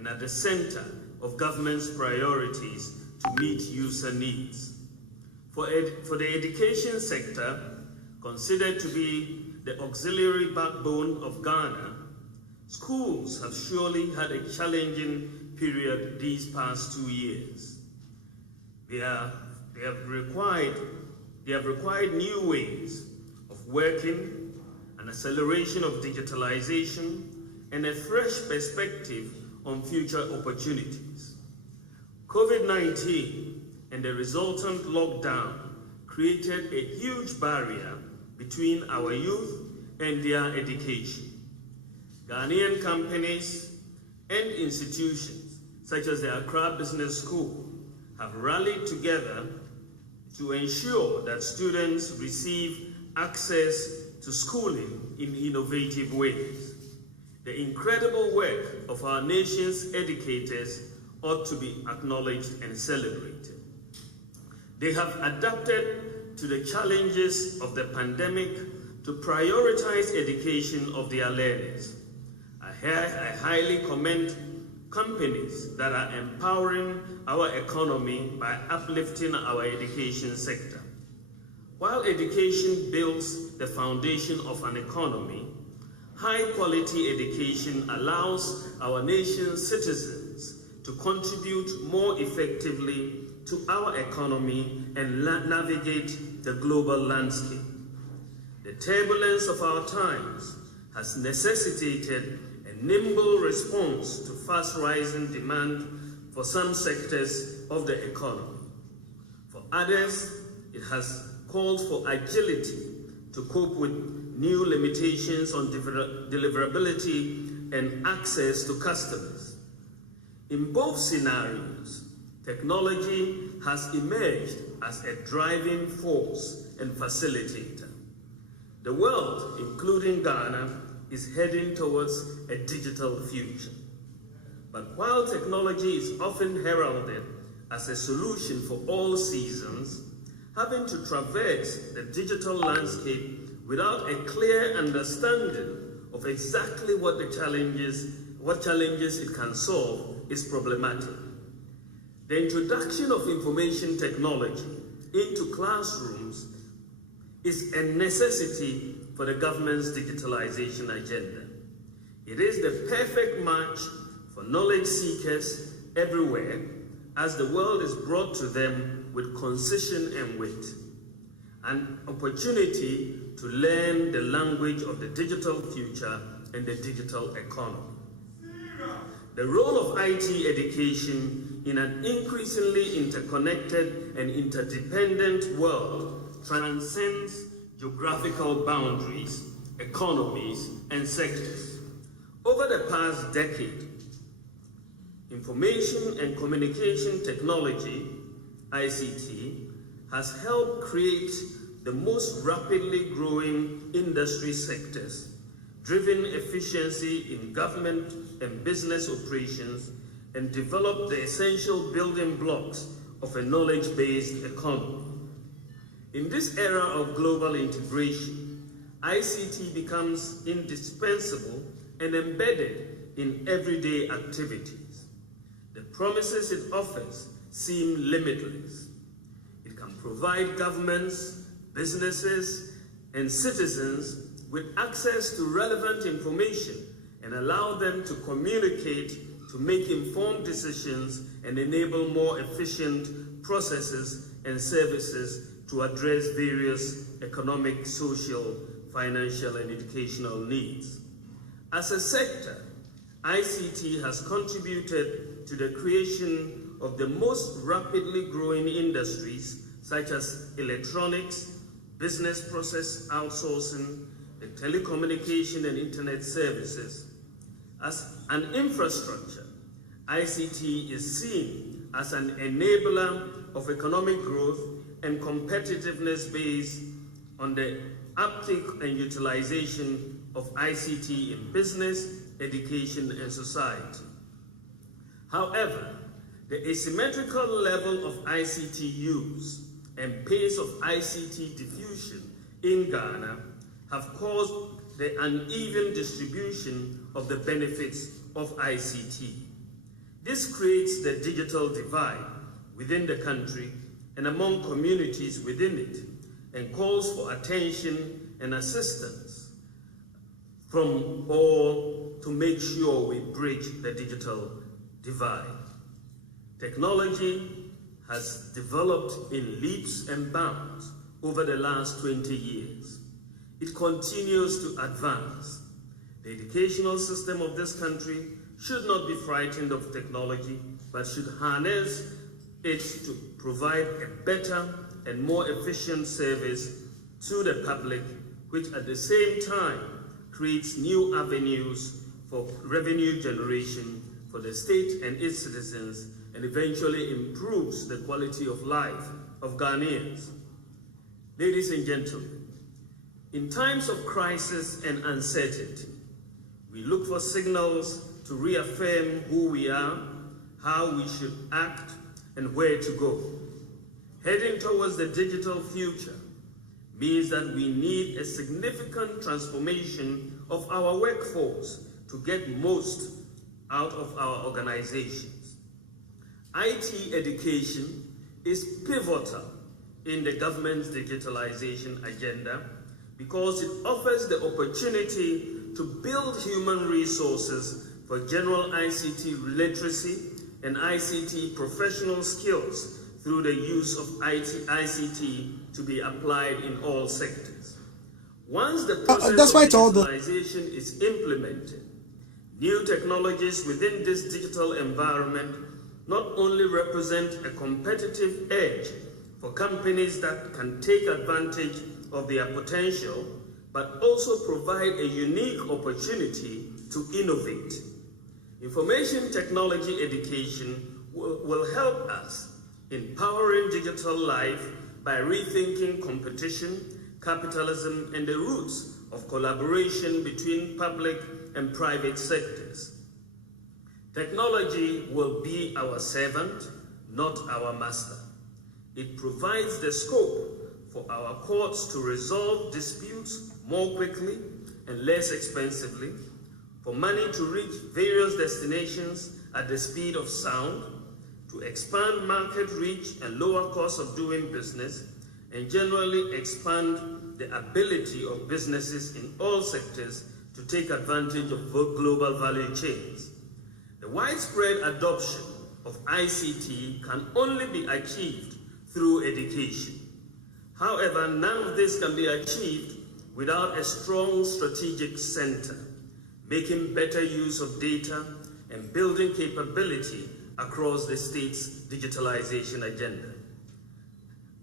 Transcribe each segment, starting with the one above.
and at the center of government's priorities to meet user needs. For the education sector, considered to be the auxiliary backbone of Ghana, schools have surely had a challenging period these past 2 years. They have required new ways of working, an acceleration of digitalization, and a fresh perspective on future opportunities. COVID-19 and the resultant lockdown created a huge barrier between our youth and their education. Ghanaian companies and institutions, such as the Accra Business School, have rallied together to ensure that students receive access to schooling in innovative ways. The incredible work of our nation's educators ought to be acknowledged and celebrated. They have adapted to the challenges of the pandemic to prioritize education of their learners. I highly commend companies that are empowering our economy by uplifting our education sector. While education builds the foundation of an economy, high-quality education allows our nation's citizens to contribute more effectively to our economy and navigate the global landscape. The turbulence of our times has necessitated a nimble response to fast-rising demand for some sectors of the economy. For others, it has called for agility to cope with new limitations on deliverability and access to customers. In both scenarios, technology has emerged as a driving force and facilitator. The world, including Ghana, is heading towards a digital future. But while technology is often heralded as a solution for all seasons, having to traverse the digital landscape without a clear understanding of exactly what challenges it can solve is problematic. The introduction of information technology into classrooms is a necessity for the government's digitalization agenda. It is the perfect match for knowledge seekers everywhere as the world is brought to them with concision and wit. An opportunity to learn the language of the digital future and the digital economy. The role of IT education in an increasingly interconnected and interdependent world transcends geographical boundaries, economies, and sectors. Over the past decade, information and communication technology, ICT, has helped create the most rapidly growing industry sectors, driven efficiency in government and business operations, and developed the essential building blocks of a knowledge-based economy. In this era of global integration, ICT becomes indispensable and embedded in everyday activities. The promises it offers seem limitless. It can provide governments, businesses, and citizens with access to relevant information and allow them to communicate, to make informed decisions, and enable more efficient processes and services to address various economic, social, financial, and educational needs. As a sector, ICT has contributed to the creation of the most rapidly growing industries such as electronics, business process outsourcing, the telecommunication and internet services. As an infrastructure, ICT is seen as an enabler of economic growth and competitiveness based on the uptake and utilization of ICT in business, education, and society. However, the asymmetrical level of ICT use and pace of ICT diffusion in Ghana have caused the uneven distribution of the benefits of ICT. This creates the digital divide within the country and among communities within it, and calls for attention and assistance from all to make sure we bridge the digital divide. Technology has developed in leaps and bounds over the last 20 years. It continues to advance. The educational system of this country should not be frightened of technology, but should harness it to provide a better and more efficient service to the public, which at the same time creates new avenues for revenue generation for the state and its citizens, and eventually improves the quality of life of Ghanaians. Ladies and gentlemen, in times of crisis and uncertainty, we look for signals to reaffirm who we are, how we should act, and where to go. Heading towards the digital future means that we need a significant transformation of our workforce to get most out of our organizations. IT education is pivotal in the government's digitalization agenda because it offers the opportunity to build human resources for general ICT literacy and ICT professional skills through the use of ICT to be applied in all sectors. Once the process of digitalization is implemented, new technologies within this digital environment not only represent a competitive edge for companies that can take advantage of their potential, but also provide a unique opportunity to innovate. Information technology education will help us in powering digital life by rethinking competition, capitalism, and the roots of collaboration between public and private sectors. Technology will be our servant, not our master. It provides the scope for our courts to resolve disputes more quickly and less expensively, for money to reach various destinations at the speed of sound, to expand market reach and lower cost of doing business, and generally expand the ability of businesses in all sectors to take advantage of global value chains. The widespread adoption of ICT can only be achieved through education. However, none of this can be achieved without a strong strategic center, making better use of data and building capability across the state's digitalization agenda.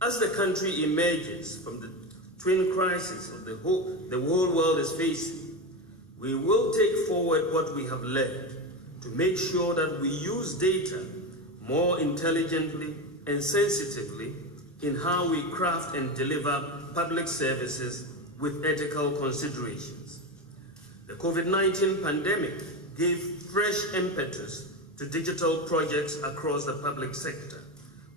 As the country emerges from the twin crises of the whole world is facing, we will take forward what we have learned to make sure that we use data more intelligently and sensitively in how we craft and deliver public services with ethical considerations. The COVID-19 pandemic gave fresh impetus to digital projects across the public sector,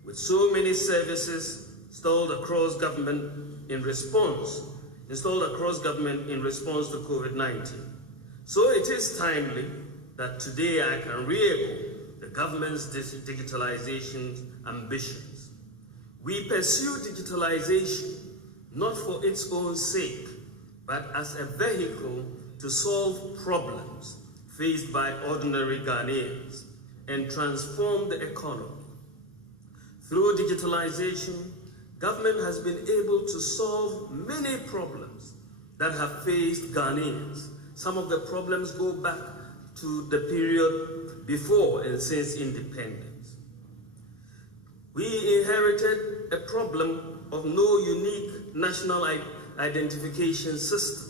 with so many services installed across government in response to COVID-19. So it is timely that today I can re-echo the government's digitalization ambitions. We pursue digitalization not for its own sake, but as a vehicle to solve problems faced by ordinary Ghanaians and transform the economy. Through digitalization, government has been able to solve many problems that have faced Ghanaians. Some of the problems go back to the period before and since independence. We inherited a problem of no unique national identification system.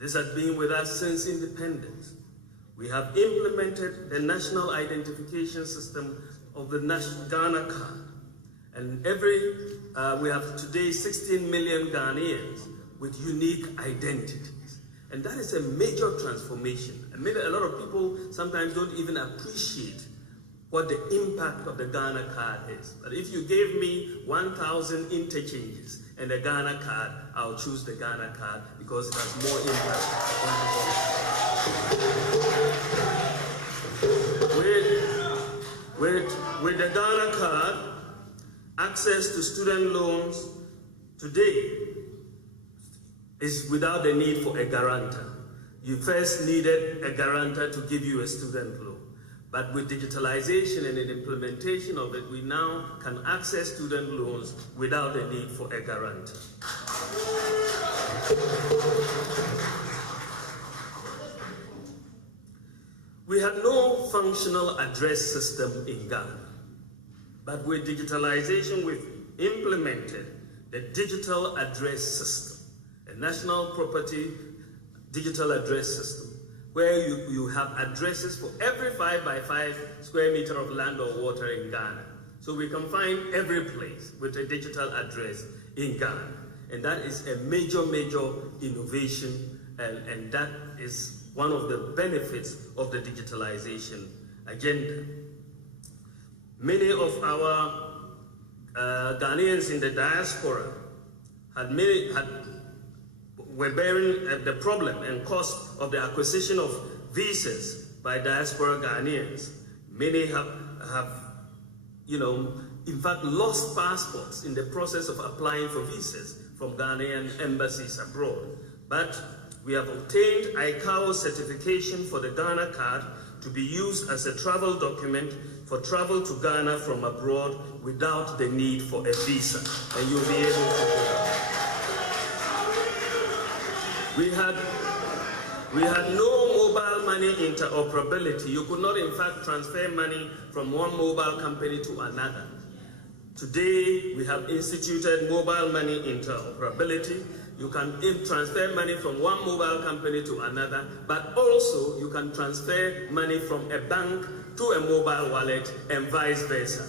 This has been with us since independence. We have implemented the national identification system of the National Ghana card. And we have today 16 million Ghanaians with unique identities. And that is a major transformation. And maybe a lot of people sometimes don't even appreciate what the impact of the Ghana card is. But if you gave me 1,000 interchanges and a Ghana card, I'll choose the Ghana card because it has more impact on the the Ghana card, access to student loans today is without the need for a guarantor. You first needed a guarantor to give you a student loan. But with digitalization and the implementation of it, we now can access student loans without the need for a guarantor. We had no functional address system in Ghana. But with digitalization, we've implemented the digital address system, a national property digital address system, where you have addresses for every 5 by 5 square meter of land or water in Ghana. So we can find every place with a digital address in Ghana. And that is a major, major innovation, and that is one of the benefits of the digitalization agenda. Many of our Ghanaians in the diaspora were bearing the problem and cost of the acquisition of visas by diaspora Ghanaians. Many have in fact lost passports in the process of applying for visas from Ghanaian embassies abroad. But we have obtained ICAO certification for the Ghana card to be used as a travel document for travel to Ghana from abroad without the need for a visa. And you'll be able to do that. We had no mobile money interoperability. You could not, in fact, transfer money from one mobile company to another. Today, we have instituted mobile money interoperability. You can transfer money from one mobile company to another, but also you can transfer money from a bank to a mobile wallet and vice versa.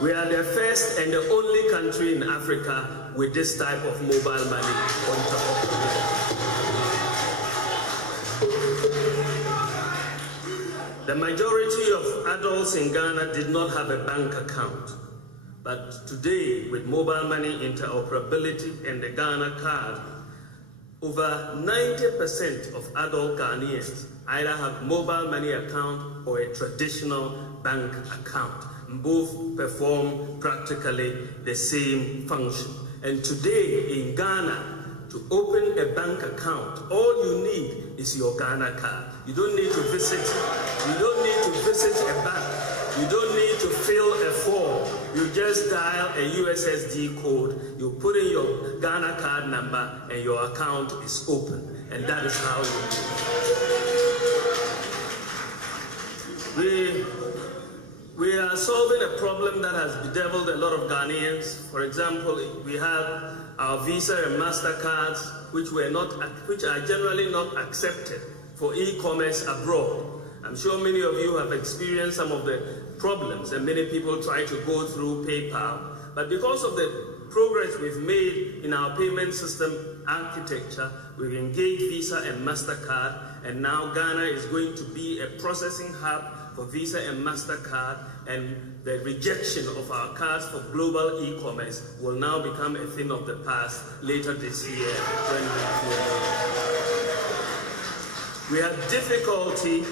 We are the first and the only country in Africa with this type of mobile money interoperability. The majority of adults in Ghana did not have a bank account. But today, with mobile money interoperability and the Ghana card, over 90% of adult Ghanaians either have mobile money account or a traditional bank account. Both perform practically the same function. And today in Ghana, to open a bank account, all you need is your Ghana card. You don't need to visit a bank. You don't need to fill a form. You just dial a USSD code, you put in your Ghana card number, and your account is open. And that is how you do it. We are solving a problem that has bedeviled a lot of Ghanaians. For example, we have our Visa and MasterCards, which are generally not accepted for e-commerce abroad. I'm sure many of you have experienced some of the problems, and many people try to go through PayPal. But because of the progress we've made in our payment system architecture, we've engaged Visa and MasterCard, and now Ghana is going to be a processing hub for Visa and MasterCard, and the rejection of our cards for global e-commerce will now become a thing of the past later this year. We had difficulty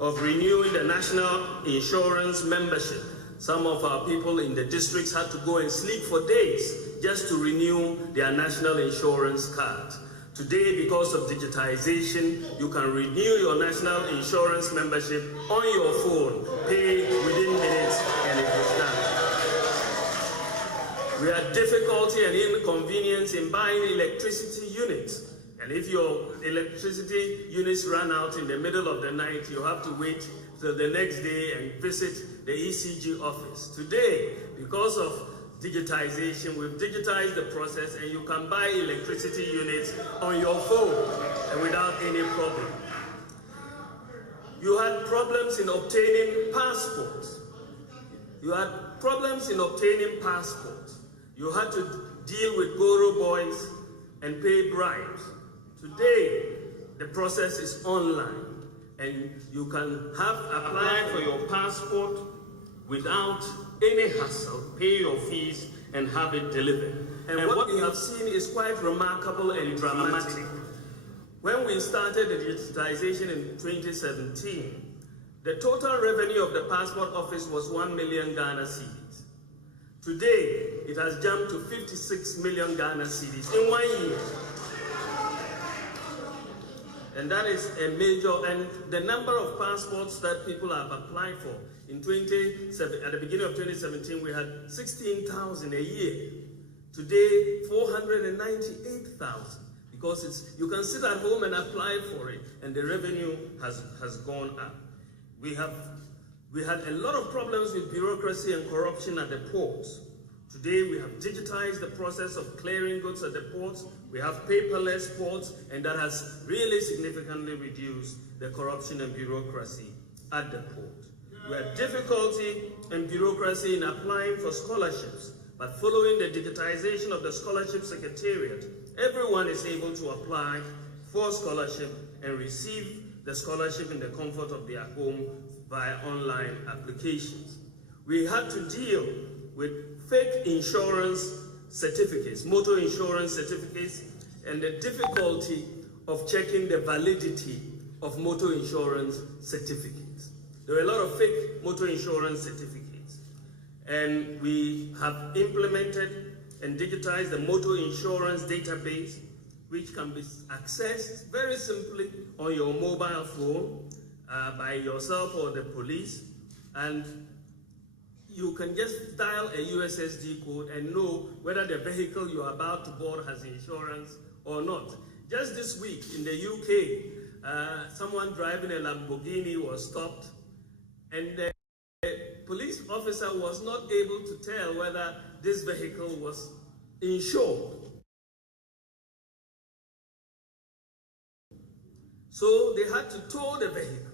of renewing the national insurance membership. Some of our people in the districts had to go and sleep for days just to renew their national insurance card. Today, because of digitization, you can renew your national insurance membership on your phone, pay within minutes, and it is done. We had difficulty and inconvenience in buying electricity units. And if your electricity units run out in the middle of the night, you have to wait till the next day and visit the ECG office. Today, because of digitization, we've digitized the process, and you can buy electricity units on your phone and without any problem. You had problems in obtaining passports. You had to deal with borrow boys and pay bribes. Today, the process is online, and you can apply for your passport without any hassle, pay your fees, and have it delivered. And what we have seen is quite remarkable and dramatic. When we started the digitization in 2017, the total revenue of the passport office was 1 million Ghana cedis. Today, it has jumped to 56 million Ghana cedis in 1 year. And that is a major, and the number of passports that people have applied for at the beginning of 2017, we had 16,000 a year. Today, 498,000. Because you can sit at home and apply for it, and the revenue has gone up. We had a lot of problems with bureaucracy and corruption at the ports. Today we have digitized the process of clearing goods at the ports. We have paperless ports, and that has really significantly reduced the corruption and bureaucracy at the port. We had difficulty and bureaucracy in applying for scholarships, but following the digitization of the scholarship secretariat, everyone is able to apply for scholarship and receive the scholarship in the comfort of their home via online applications. We had to deal with fake insurance certificates, motor insurance certificates, and the difficulty of checking the validity of motor insurance certificates. There were a lot of fake motor insurance certificates, and we have implemented and digitize the motor insurance database, which can be accessed very simply on your mobile phone by yourself or the police, and you can just dial a USSD code and know whether the vehicle you are about to board has insurance or not. Just this week in the UK, someone driving a Lamborghini was stopped, and the police officer was not able to tell whether this vehicle was insured. So they had to tow the vehicle.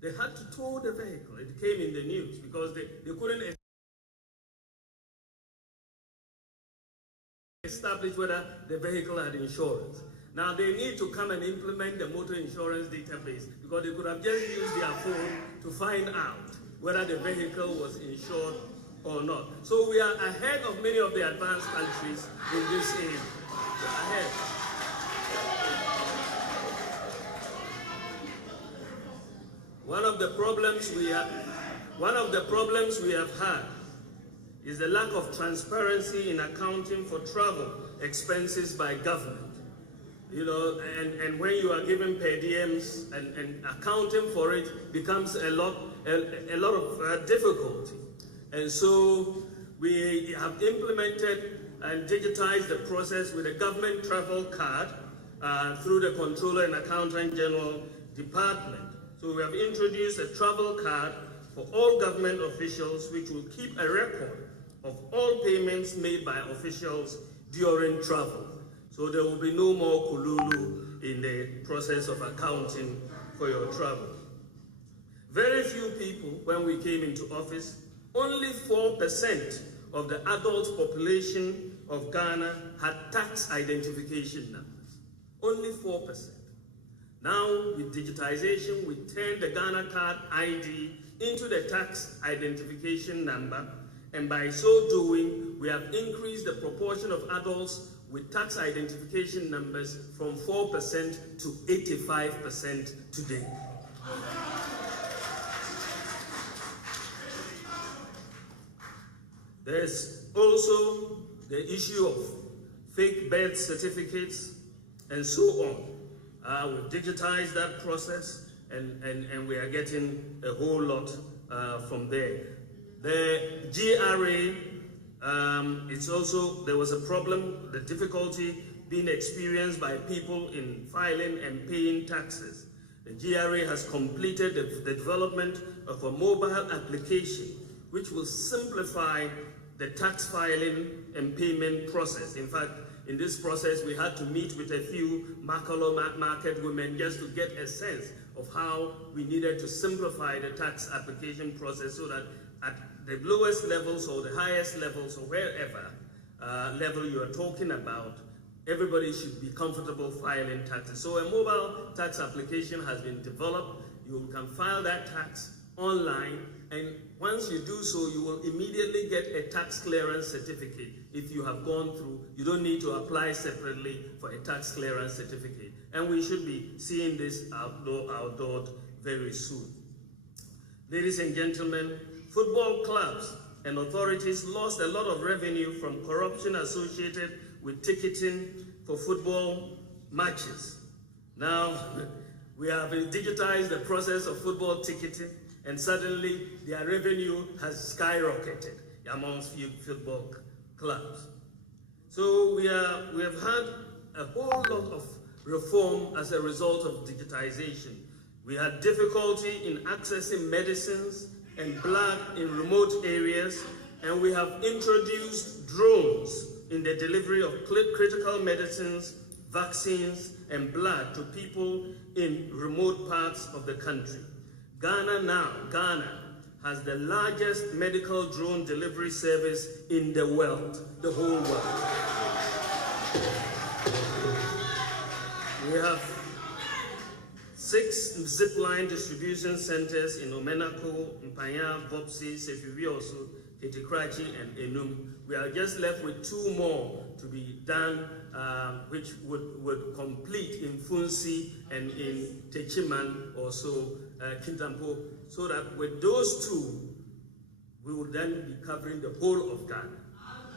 They had to tow the vehicle. It came in the news because they couldn't establish whether the vehicle had insurance. Now they need to come and implement the motor insurance database because they could have just used their phone to find out whether the vehicle was insured or not. So we are ahead of many of the advanced countries in this area. We are ahead. One of the problems we have had is the lack of transparency in accounting for travel expenses by government. You know, and when you are given per diems and accounting for it becomes a lot of difficulty. And so we have implemented and digitized the process with a government travel card through the Controller and Accountant General Department. So we have introduced a travel card for all government officials, which will keep a record of all payments made by officials during travel. So there will be no more kululu in the process of accounting for your travel. Very few people, when we came into office, only 4% of the adult population of Ghana had tax identification numbers. Only 4%. Now, with digitization, we turn the Ghana Card ID into the tax identification number, and by so doing, we have increased the proportion of adults with tax identification numbers from 4% to 85% today. There's also the issue of fake birth certificates and so on. We've digitized that process, and we are getting a whole lot from there. The GRA, there was a problem, the difficulty being experienced by people in filing and paying taxes. The GRA has completed the development of a mobile application which will simplify the tax filing and payment process. In fact, in this process, we had to meet with a few Makolo market women just to get a sense of how we needed to simplify the tax application process so that at the lowest levels or the highest levels or wherever level you are talking about, everybody should be comfortable filing taxes. So a mobile tax application has been developed. You can file that tax online, and once you do so, you will immediately get a tax clearance certificate. If you have gone through, you don't need to apply separately for a tax clearance certificate. And we should be seeing this outdoor very soon. Ladies and gentlemen, football clubs and authorities lost a lot of revenue from corruption associated with ticketing for football matches. Now, we have digitized the process of football ticketing, and suddenly their revenue has skyrocketed amongst football clubs. So we have had a whole lot of reform as a result of digitization. We had difficulty in accessing medicines and blood in remote areas, and we have introduced drones in the delivery of critical medicines, vaccines, and blood to people in remote parts of the country. Ghana has the largest medical drone delivery service in the world, the whole world. We have 6 zipline distribution centers in Omenako, Mpanya, Bopsi, Sefibioso, Ketikrachi, and Enum. We are just left with 2 more to be done, which would complete in Funsi and in Techiman, also Kintampo, so that with those 2, we will then be covering the whole of Ghana.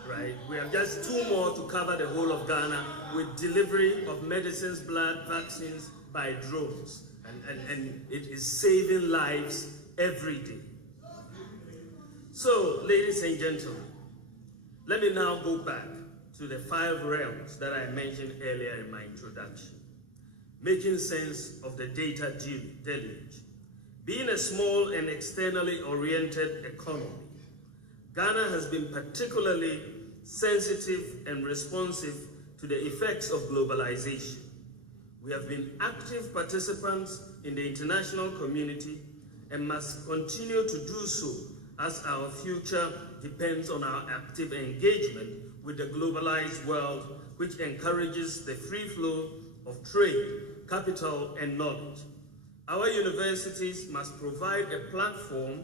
Right? We have just 2 more to cover the whole of Ghana with delivery of medicines, blood, vaccines by drones. And it is saving lives every day. So, ladies and gentlemen, let me now go back to the 5 realms that I mentioned earlier in my introduction. Making sense of the data deluge. Being a small and externally oriented economy, Ghana has been particularly sensitive and responsive to the effects of globalization. We have been active participants in the international community and must continue to do so, as our future depends on our active engagement with the globalized world, which encourages the free flow of trade, capital, and knowledge. Our universities must provide a platform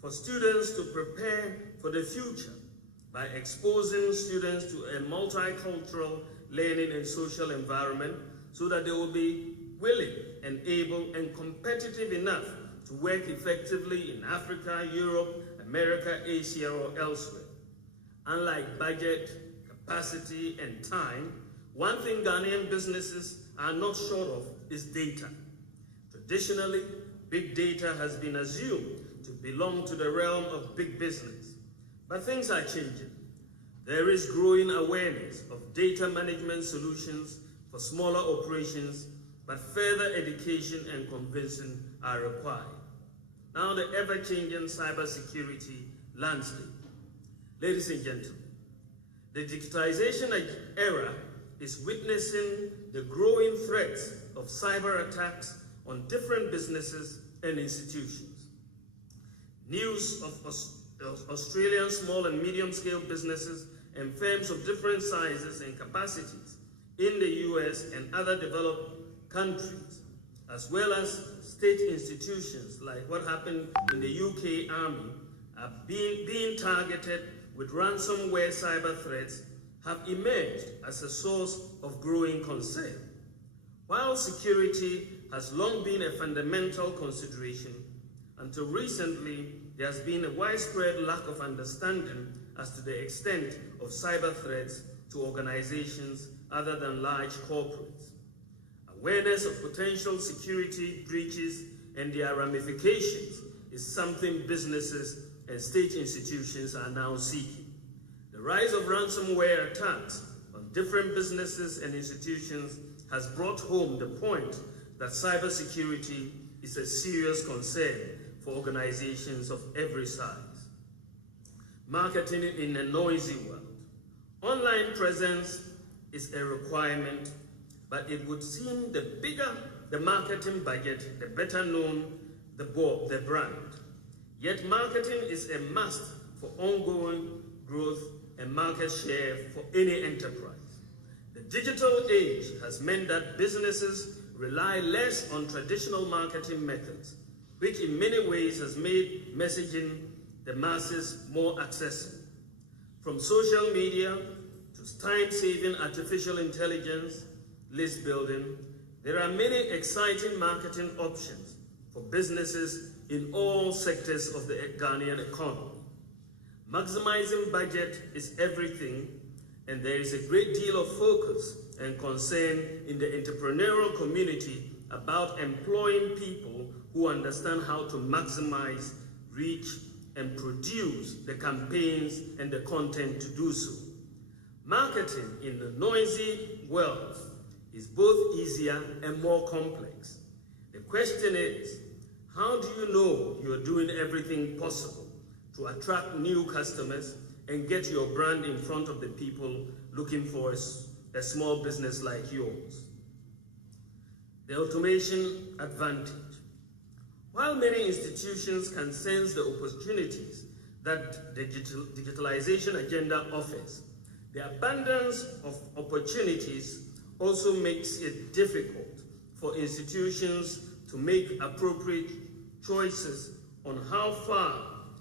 for students to prepare for the future by exposing students to a multicultural learning and social environment so that they will be willing and able and competitive enough to work effectively in Africa, Europe, America, Asia, or elsewhere. Unlike budget, capacity, and time, one thing Ghanaian businesses are not short of is data. Traditionally, big data has been assumed to belong to the realm of big business. But things are changing. There is growing awareness of data management solutions for smaller operations, but further education and convincing are required. Now, the ever-changing cybersecurity landscape. Ladies and gentlemen, the digitization era is witnessing the growing threats of cyber attacks on different businesses and institutions. News of Australian small and medium-scale businesses and firms of different sizes and capacities in the US and other developed countries, as well as state institutions like what happened in the UK Army, are being targeted with ransomware cyber threats, have emerged as a source of growing concern. While security has long been a fundamental consideration, until recently there has been a widespread lack of understanding as to the extent of cyber threats to organizations other than large corporates. Awareness of potential security breaches and their ramifications is something businesses and state institutions are now seeking. The rise of ransomware attacks on different businesses and institutions has brought home the point that cybersecurity is a serious concern for organizations of every size. Marketing in a noisy world. Online presence is a requirement, but it would seem the bigger the marketing budget, the better known the brand. Yet marketing is a must for ongoing growth and market share for any enterprise. The digital age has meant that businesses rely less on traditional marketing methods which in many ways has made messaging the masses more accessible. From social media to time-saving artificial intelligence, list building, there are many exciting marketing options for businesses in all sectors of the Ghanaian economy. Maximizing budget is everything, and there is a great deal of focus and concern in the entrepreneurial community about employing people who understand how to maximize reach and produce the campaigns and the content to do so. Marketing in the noisy world is both easier and more complex. The question is, how do you know you're doing everything possible to attract new customers and get your brand in front of the people looking for a small business like yours? The automation advantage. While many institutions can sense the opportunities that the digitalization agenda offers, the abundance of opportunities also makes it difficult for institutions to make appropriate choices on how far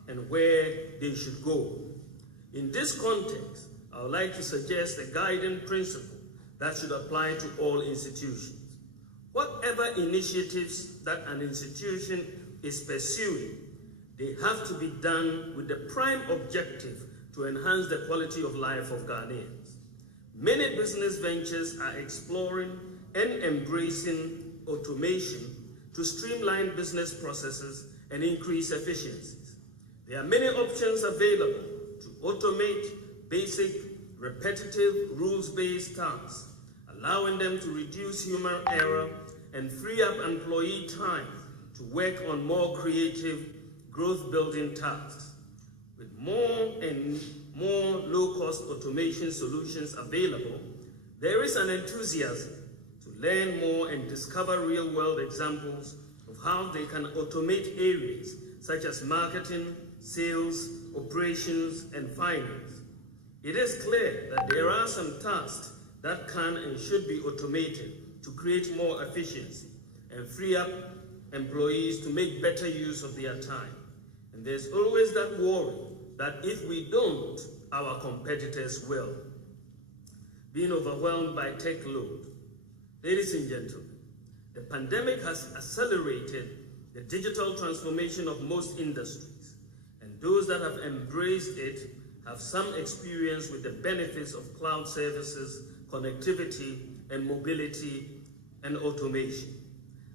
and where they should go. In this context, I would like to suggest a guiding principle that should apply to all institutions. Whatever initiatives that an institution is pursuing, they have to be done with the prime objective to enhance the quality of life of Ghanaians. Many business ventures are exploring and embracing automation to streamline business processes and increase efficiencies. There are many options available to automate basic, repetitive, rules-based tasks, allowing them to reduce human error and free up employee time to work on more creative, growth-building tasks. With more and more low-cost automation solutions available, there is an enthusiasm to learn more and discover real-world examples of how they can automate areas such as marketing, sales, operations, and finance. It is clear that there are some tasks that can and should be automated to create more efficiency and free up employees to make better use of their time. And there's always that worry that if we don't, our competitors will. Being overwhelmed by tech load. Ladies and gentlemen, the pandemic has accelerated the digital transformation of most industries, and those that have embraced it have some experience with the benefits of cloud services, connectivity, and mobility, and automation.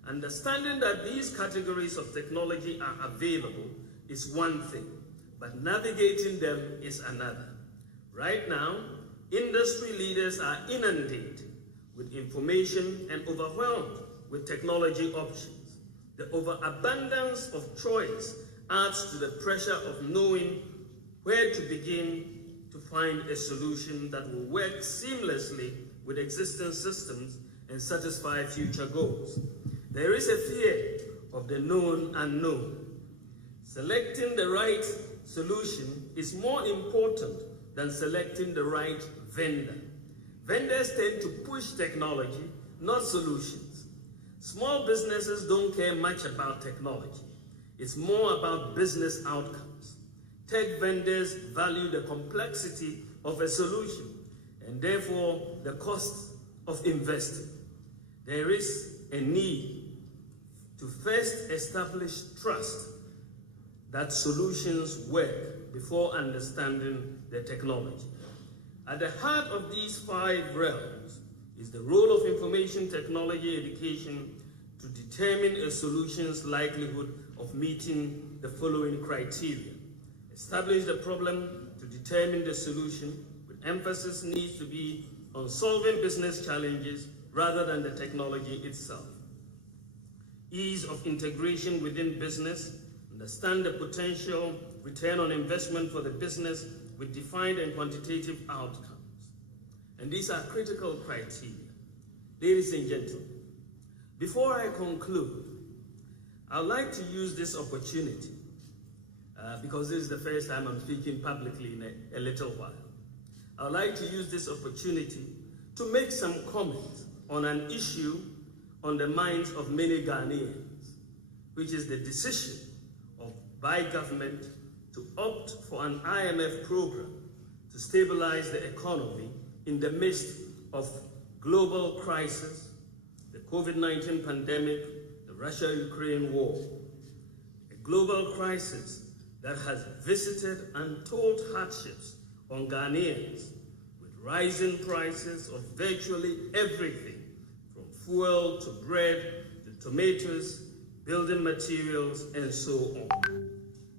Understanding that these categories of technology are available is one thing, but navigating them is another. Right now, industry leaders are inundated with information and overwhelmed with technology options. The overabundance of choice adds to the pressure of knowing where to begin to find a solution that will work seamlessly with existing systems and satisfy future goals. There is a fear of the known unknown. Selecting the right solution is more important than selecting the right vendor. Vendors tend to push technology, not solutions. Small businesses don't care much about technology. It's more about business outcomes. Tech vendors value the complexity of a solution and therefore the cost of investing. There is a need to first establish trust that solutions work before understanding the technology. At the heart of these 5 realms is the role of information technology education to determine a solution's likelihood of meeting the following criteria. Establish the problem to determine the solution, with emphasis needs to be on solving business challenges rather than the technology itself. Ease of integration within business, understand the potential return on investment for the business with defined and quantitative outcomes. And these are critical criteria. Ladies and gentlemen, before I conclude, I'd like to use this opportunity, because this is the first time I'm speaking publicly in a little while. I'd like to use this opportunity to make some comments on an issue on the minds of many Ghanaians, which is the decision by government to opt for an IMF program to stabilize the economy in the midst of global crisis, the COVID-19 pandemic, the Russia-Ukraine war, a global crisis that has visited untold hardships on Ghanaians, with rising prices of virtually everything, from fuel to bread to tomatoes, building materials, and so on.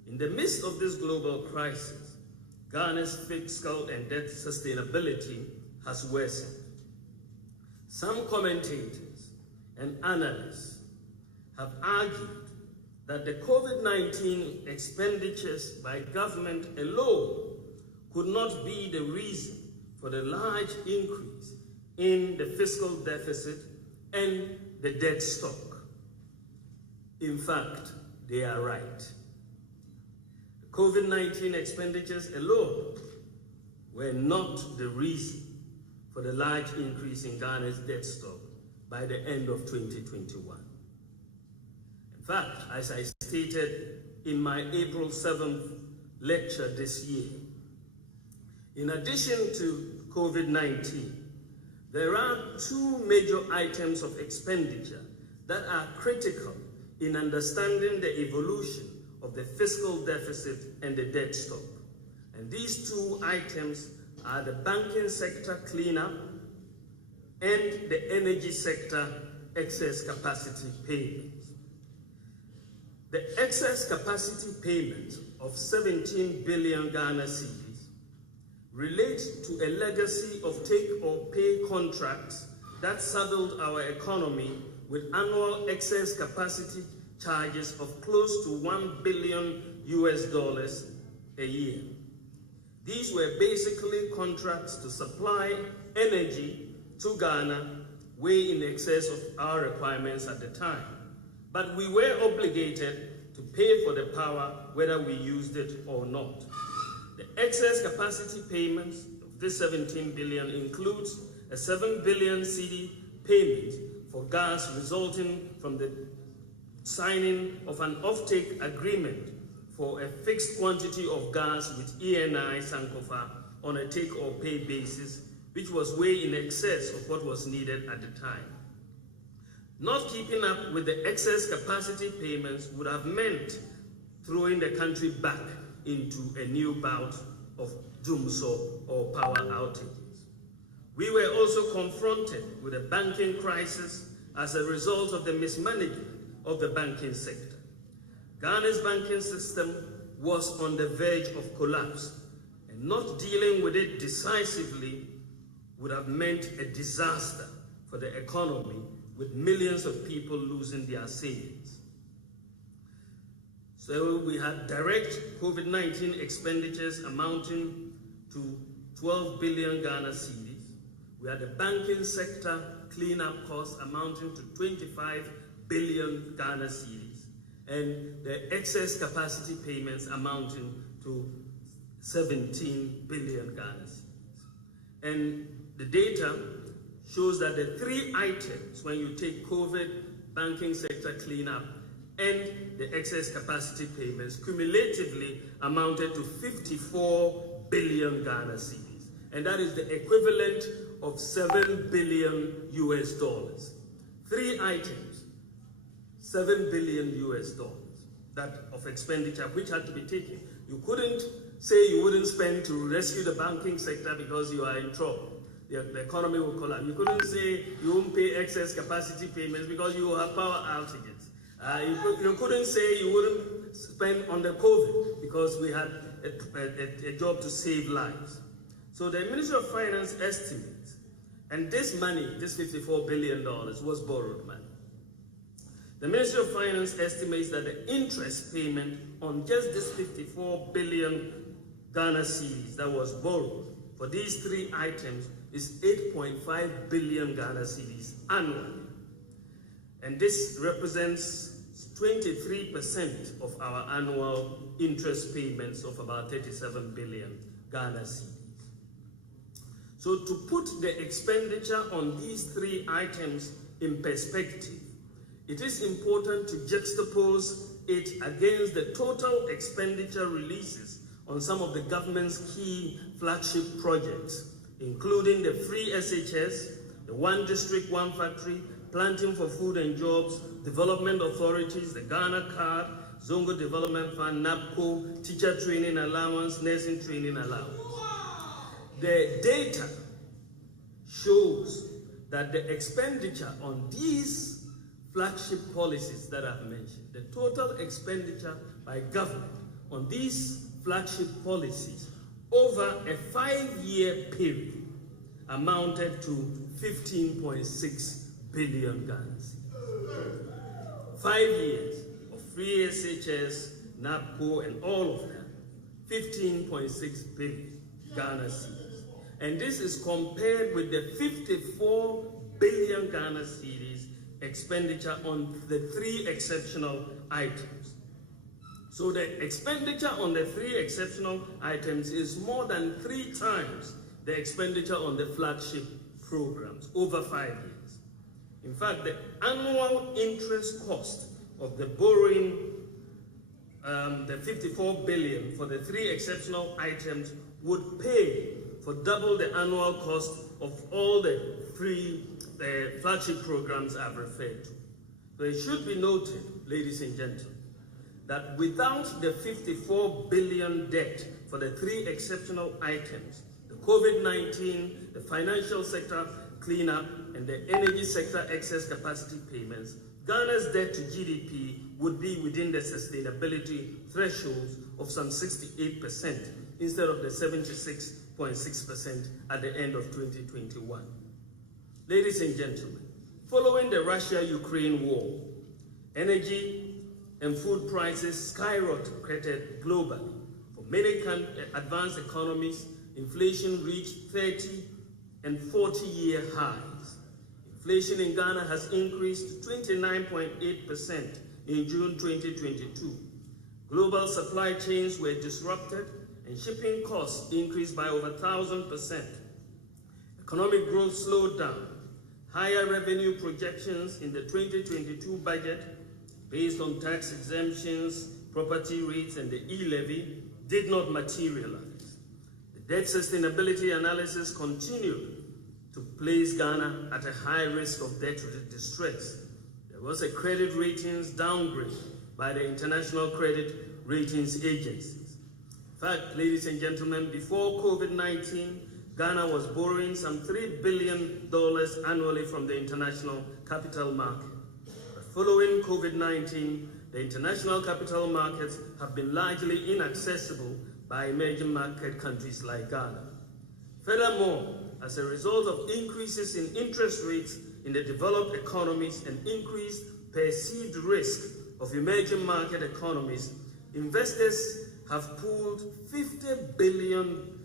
In the midst of this global crisis, Ghana's fiscal and debt sustainability has worsened. Some commentators and analysts have argued that the COVID-19 expenditures by government alone could not be the reason for the large increase in the fiscal deficit and the debt stock. In fact, they are right. The COVID-19 expenditures alone were not the reason for the large increase in Ghana's debt stock by the end of 2021. In fact, as I stated in my April 7th lecture this year, in addition to COVID-19, there are two major items of expenditure that are critical in understanding the evolution of the fiscal deficit and the debt stock. And these two items are the banking sector cleanup and the energy sector excess capacity payments. The excess capacity payment of 17 billion Ghana cedis relates to a legacy of take-or-pay contracts that saddled our economy with annual excess capacity charges of close to $1 billion a year. These were basically contracts to supply energy to Ghana way in excess of our requirements at the time. But we were obligated to pay for the power whether we used it or not. The excess capacity payments of this 17 billion includes a 7 billion cedi payment for gas resulting from the signing of an offtake agreement for a fixed quantity of gas with ENI Sankofa on a take-or-pay basis, which was way in excess of what was needed at the time. Not keeping up with the excess capacity payments would have meant throwing the country back into a new bout of doomsday or power outages. We were also confronted with a banking crisis as a result of the mismanagement of the banking sector. Ghana's banking system was on the verge of collapse, and not dealing with it decisively would have meant a disaster for the economy, with millions of people losing their savings. So we had direct COVID-19 expenditures amounting to 12 billion Ghana cedis. We had the banking sector cleanup costs amounting to 25 billion Ghana cedis, and the excess capacity payments amounting to 17 billion Ghana cedis. And the data shows that the three items, when you take COVID, banking sector cleanup, and the excess capacity payments, cumulatively amounted to 54 billion Ghana cedis. And that is the equivalent of $7 billion. Three items, $7 billion that of expenditure which had to be taken. You couldn't say you wouldn't spend to rescue the banking sector because you are in trouble. The economy will collapse. You couldn't say you won't pay excess capacity payments because you have power outages. You couldn't say you wouldn't spend on the COVID because we had a job to save lives. So the Ministry of Finance estimates, and this money, this $54 billion, was borrowed money. The Ministry of Finance estimates that the interest payment on just this 54 billion Ghana cedis that was borrowed for these three items is 8.5 billion Ghana cedis annually. And this represents 23% of our annual interest payments of about 37 billion Ghana cedis. So to put the expenditure on these three items in perspective, it is important to juxtapose it against the total expenditure releases on some of the government's key flagship projects, including the free SHS, the One District, One Factory, Planting for Food and Jobs, Development Authorities, the Ghana Card, Zongo Development Fund, NAPCO, Teacher Training Allowance, Nursing Training Allowance. The data shows that the expenditure on these flagship policies that I've mentioned, the total expenditure by government on these flagship policies over a 5-year period amounted to 15.6 billion Ghana cedis. 5 years of free SHS, NAPCO, and all of that, 15.6 billion Ghana cedis. And this is compared with the 54 billion Ghana cedis expenditure on the 3 exceptional items. So the expenditure on the 3 exceptional items is more than 3 times the expenditure on the flagship programs over 5 years. In fact, the annual interest cost of the borrowing, the 54 billion for the 3 exceptional items would pay for double the annual cost of all the 3 flagship programs I've referred to. So it should be noted, ladies and gentlemen, that without the 54 billion debt for the 3 exceptional items, the COVID-19, the financial sector cleanup, and the energy sector excess capacity payments, Ghana's debt to GDP would be within the sustainability thresholds of some 68% instead of the 76.6% at the end of 2021. Ladies and gentlemen, following the Russia-Ukraine war, energy and food prices skyrocketed globally. For many advanced economies, inflation reached 30 and 40-year highs. Inflation in Ghana has increased to 29.8% in June 2022. Global supply chains were disrupted and shipping costs increased by over 1,000%. Economic growth slowed down. Higher revenue projections in the 2022 budget, based on tax exemptions, property rates, and the e-levy, did not materialize. The debt sustainability analysis continued to place Ghana at a high risk of debt distress. There was a credit ratings downgrade by the international credit ratings agencies. In fact, ladies and gentlemen, before COVID-19, Ghana was borrowing some $3 billion annually from the international capital market. But following COVID-19, the international capital markets have been largely inaccessible by emerging market countries like Ghana. Furthermore, as a result of increases in interest rates in the developed economies and increased perceived risk of emerging market economies, investors have pulled $50 billion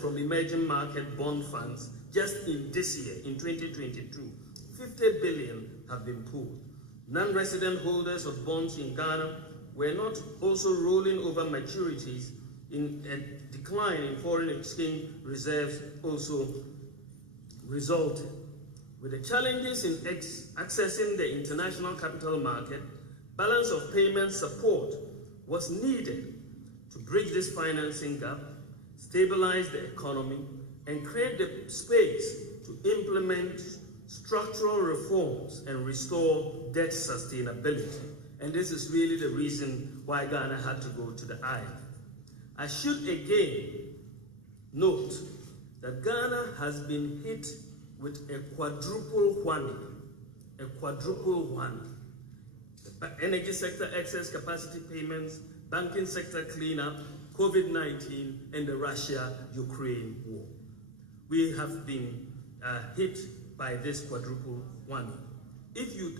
from emerging market bond funds just in this year, in 2022. 50 billion have been pulled. Non-resident holders of bonds in Ghana were not also rolling over maturities. In a decline in foreign exchange reserves also resulted. With the challenges in accessing the international capital market, balance of payment support was needed to bridge this financing gap, stabilize the economy, and create the space to implement structural reforms and restore debt sustainability. And this is really the reason why Ghana had to go to the IMF. I should again note that Ghana has been hit with a quadruple whammy. A quadruple whammy. The energy sector excess capacity payments, banking sector cleanup, COVID-19, and the Russia-Ukraine war. We have been hit by this quadruple whammy.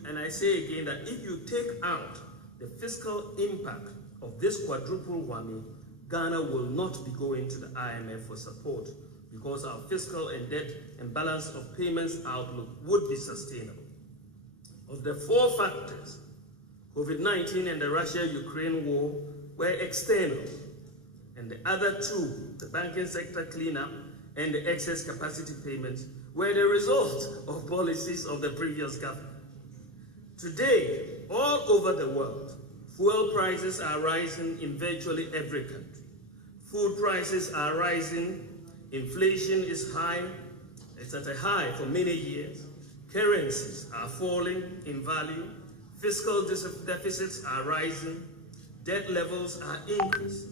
And I say again that if you take out the fiscal impact of this quadruple whammy, Ghana will not be going to the IMF for support because our fiscal and debt and balance of payments outlook would be sustainable. Of the 4 factors, COVID-19 and the Russia-Ukraine war were external, and the other 2, the banking sector cleanup and the excess capacity payments, were the result of policies of the previous government. Today, all over the world, fuel prices are rising in virtually every country. Food prices are rising, inflation is high, it's at a high for many years. Currencies are falling in value, fiscal deficits are rising, debt levels are increasing.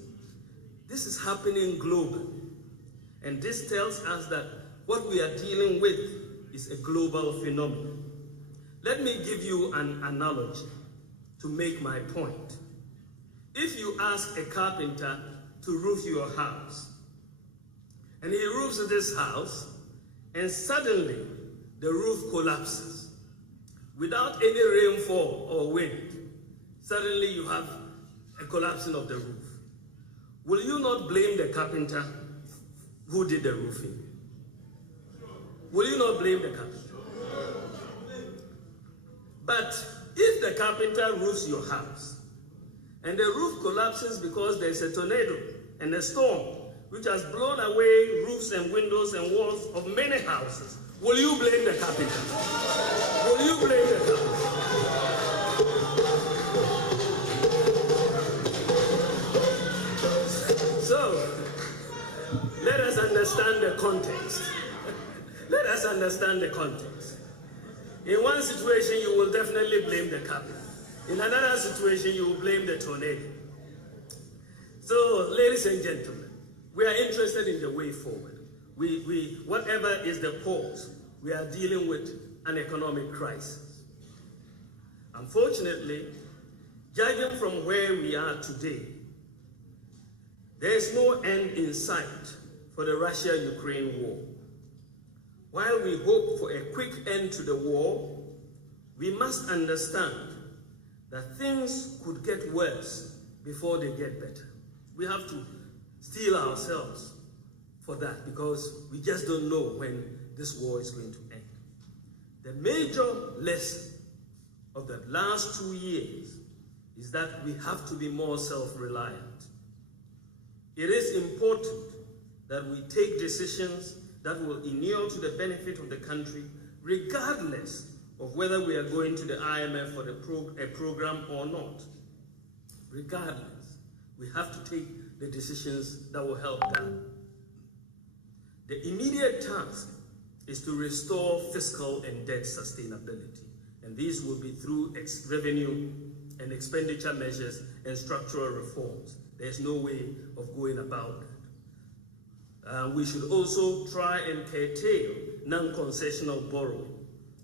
This is happening globally, and this tells us that what we are dealing with is a global phenomenon. Let me give you an analogy to make my point. If you ask a carpenter to roof your house, and he roofs this house, and suddenly the roof collapses, without any rainfall or wind, suddenly you have a collapsing of the roof. Will you not blame the carpenter who did the roofing? Will you not blame the carpenter? But if the carpenter roofs your house, and the roof collapses because there's a tornado and a storm which has blown away roofs and windows and walls of many houses, will you blame the carpenter? Will you blame the carpenter? So, let us understand the context. Let us understand the context. In one situation, you will definitely blame the carpenter. In another situation, you will blame the tornado. So, ladies and gentlemen, we are interested in the way forward. Whatever is the cause, we are dealing with an economic crisis. Unfortunately, judging from where we are today, there is no end in sight for the Russia-Ukraine war. While we hope for a quick end to the war, we must understand that things could get worse before they get better. We have to steel ourselves for that because we just don't know when this war is going to end. The major lesson of the last 2 years is that we have to be more self-reliant. It is important that we take decisions that will inure to the benefit of the country, regardless of whether we are going to the IMF for a program or not. Regardless, we have to take the decisions that will help that. The immediate task is to restore fiscal and debt sustainability, and these will be through revenue and expenditure measures and structural reforms. There's no way of going about that. We should also try and curtail non-concessional borrowing.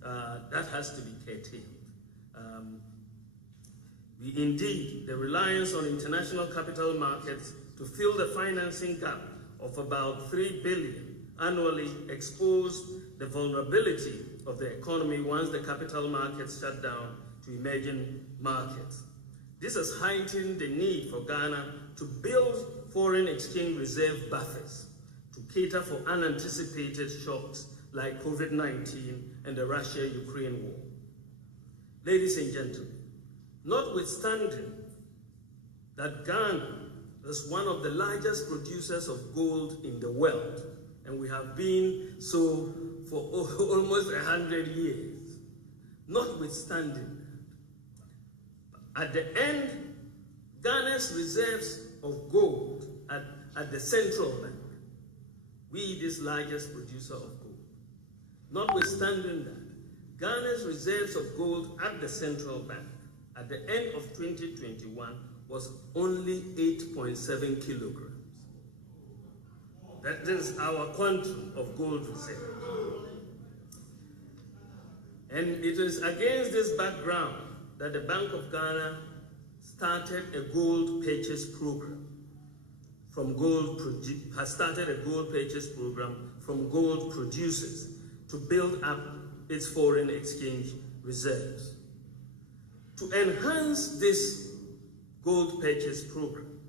That has to be curtailed. Indeed, the reliance on international capital markets to fill the financing gap of about $3 billion annually exposed the vulnerability of the economy once the capital markets shut down to emerging markets. This has heightened the need for Ghana to build foreign exchange reserve buffers to cater for unanticipated shocks like COVID-19 and the Russia-Ukraine war. Ladies and gentlemen, notwithstanding that Ghana is one of the largest producers of gold in the world, and we have been so for almost 100 years, notwithstanding that, at the end, Ghana's reserves of gold at the central bank, we this largest producer of gold, notwithstanding that, Ghana's reserves of gold at the central bank at the end of 2021 was only 8.7 kilograms. That is our quantum of gold reserve. And it is against this background that the Bank of Ghana started a gold purchase program from gold producers to build up its foreign exchange reserves. To enhance this gold purchase program,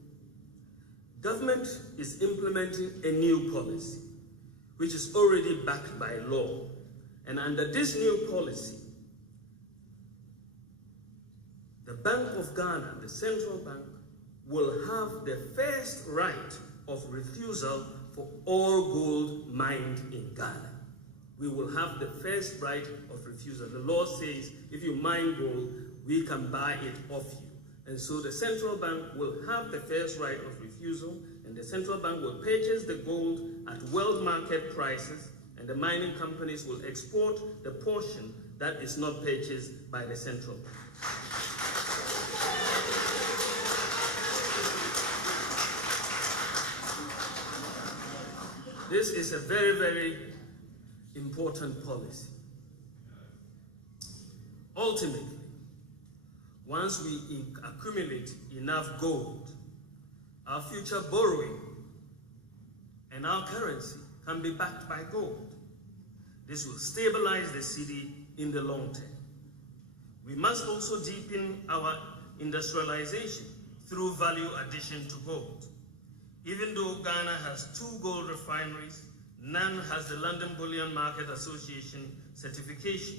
government is implementing a new policy, which is already backed by law. And under this new policy, the Bank of Ghana, the central bank, will have the first right of refusal for all gold mined in Ghana. we will have the first right of refusal. The law says if you mine gold, we can buy it off you. And so the central bank will have the first right of refusal, and the central bank will purchase the gold at world market prices, and the mining companies will export the portion that is not purchased by the central bank. This is a very, very important policy. Ultimately, once we accumulate enough gold, our future borrowing and our currency can be backed by gold. This will stabilize the city in the long term. We must also deepen our industrialization through value addition to gold. Even though Ghana has 2 gold refineries, none has the London Bullion Market Association certification,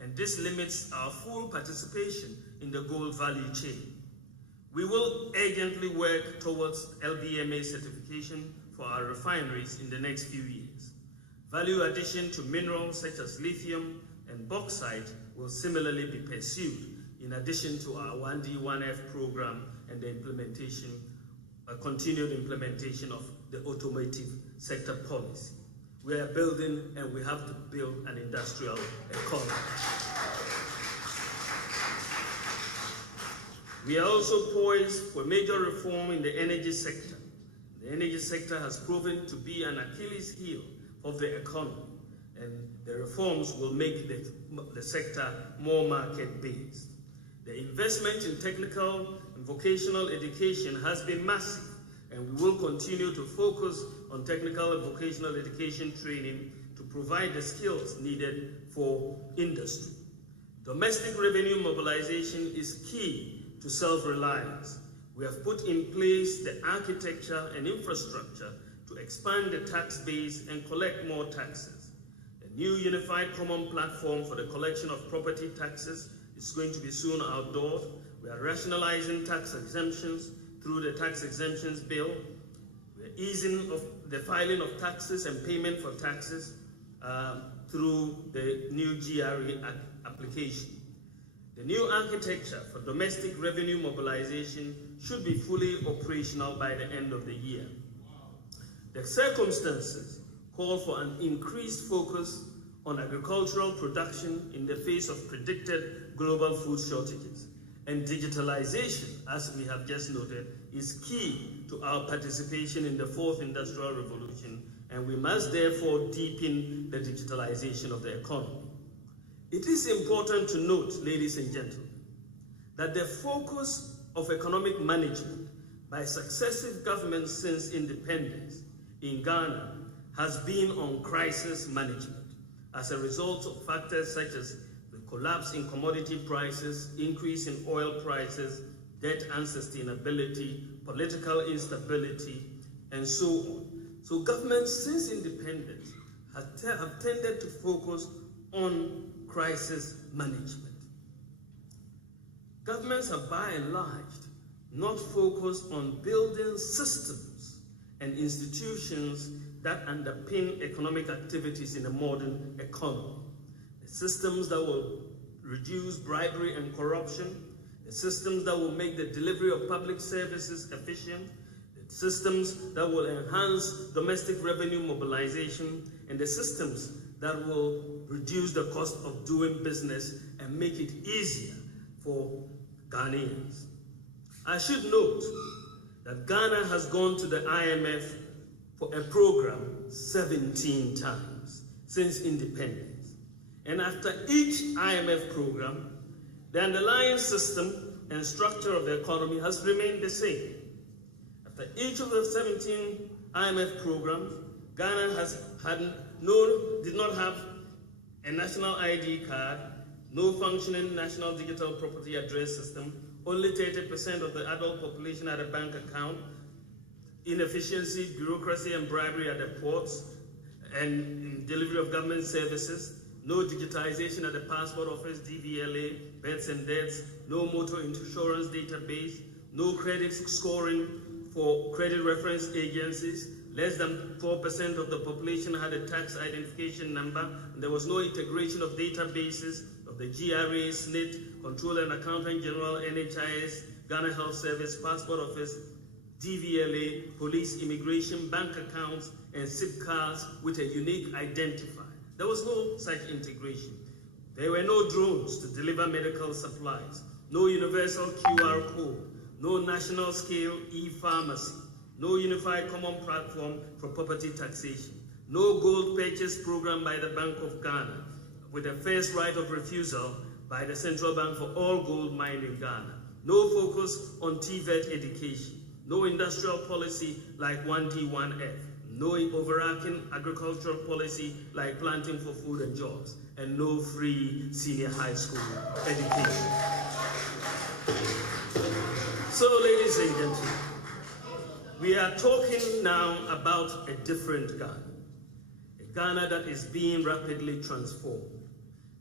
and this limits our full participation in the gold value chain. We will urgently work towards LBMA certification for our refineries in the next few years. Value addition to minerals such as lithium and bauxite will similarly be pursued, in addition to our 1D, 1F program and the implementation, continued implementation of the automotive sector policy. We are building, and we have to build an industrial economy. We are also poised for major reform in the energy sector. The energy sector has proven to be an Achilles heel of the economy, and the reforms will make the sector more market-based. The investment in technical and vocational education has been massive, and we will continue to focus on technical and vocational education training to provide the skills needed for industry. Domestic revenue mobilization is key to self-reliance. We have put in place the architecture and infrastructure to expand the tax base and collect more taxes. A new unified common platform for the collection of property taxes is going to be soon outdoored. We are rationalizing tax exemptions through the tax exemptions bill. We are easing of the filing of taxes and payment for taxes through the new GRE application. The new architecture for domestic revenue mobilization should be fully operational by the end of the year. The circumstances call for an increased focus on agricultural production in the face of predicted global food shortages. And digitalization, as we have just noted, is key to our participation in the 4th Industrial Revolution, and we must therefore deepen the digitalization of the economy. It is important to note, ladies and gentlemen, that the focus of economic management by successive governments since independence in Ghana has been on crisis management as a result of factors such as the collapse in commodity prices, increase in oil prices, debt unsustainability, political instability, and so on. So governments since independence have tended to focus on crisis management. Governments have by and large not focused on building systems and institutions that underpin economic activities in a modern economy. The systems that will reduce bribery and corruption, the systems that will make the delivery of public services efficient, the systems that will enhance domestic revenue mobilization, and the systems that will reduce the cost of doing business and make it easier for Ghanaians. I should note that Ghana has gone to the IMF for a program 17 times since independence. And after each IMF program, the underlying system and structure of the economy has remained the same. After each of the 17 IMF programs, Ghana did not have a national ID card, no functioning national digital property address system, only 30% of the adult population had a bank account, inefficiency, bureaucracy, and bribery at the ports and delivery of government services, no digitization at the passport office, DVLA, births and deaths, no motor insurance database, no credit scoring for credit reference agencies, Less than 4% of the population had a tax identification number, and there was no integration of databases of the GRA, SNIT, Controller and Accountant General, NHIS, Ghana Health Service, Passport Office, DVLA, police, immigration, bank accounts, and SIP cards with a unique identifier. There was no such integration. There were no drones to deliver medical supplies, no universal QR code, no national scale e-pharmacy, no unified common platform for property taxation, no gold purchase program by the Bank of Ghana, with a first right of refusal by the central bank for all gold mined in Ghana, no focus on TVET education, no industrial policy like 1D, 1F, no overarching agricultural policy like planting for food and jobs, and no free senior high school education. So, ladies and gentlemen, we are talking now about a different Ghana, a Ghana that is being rapidly transformed.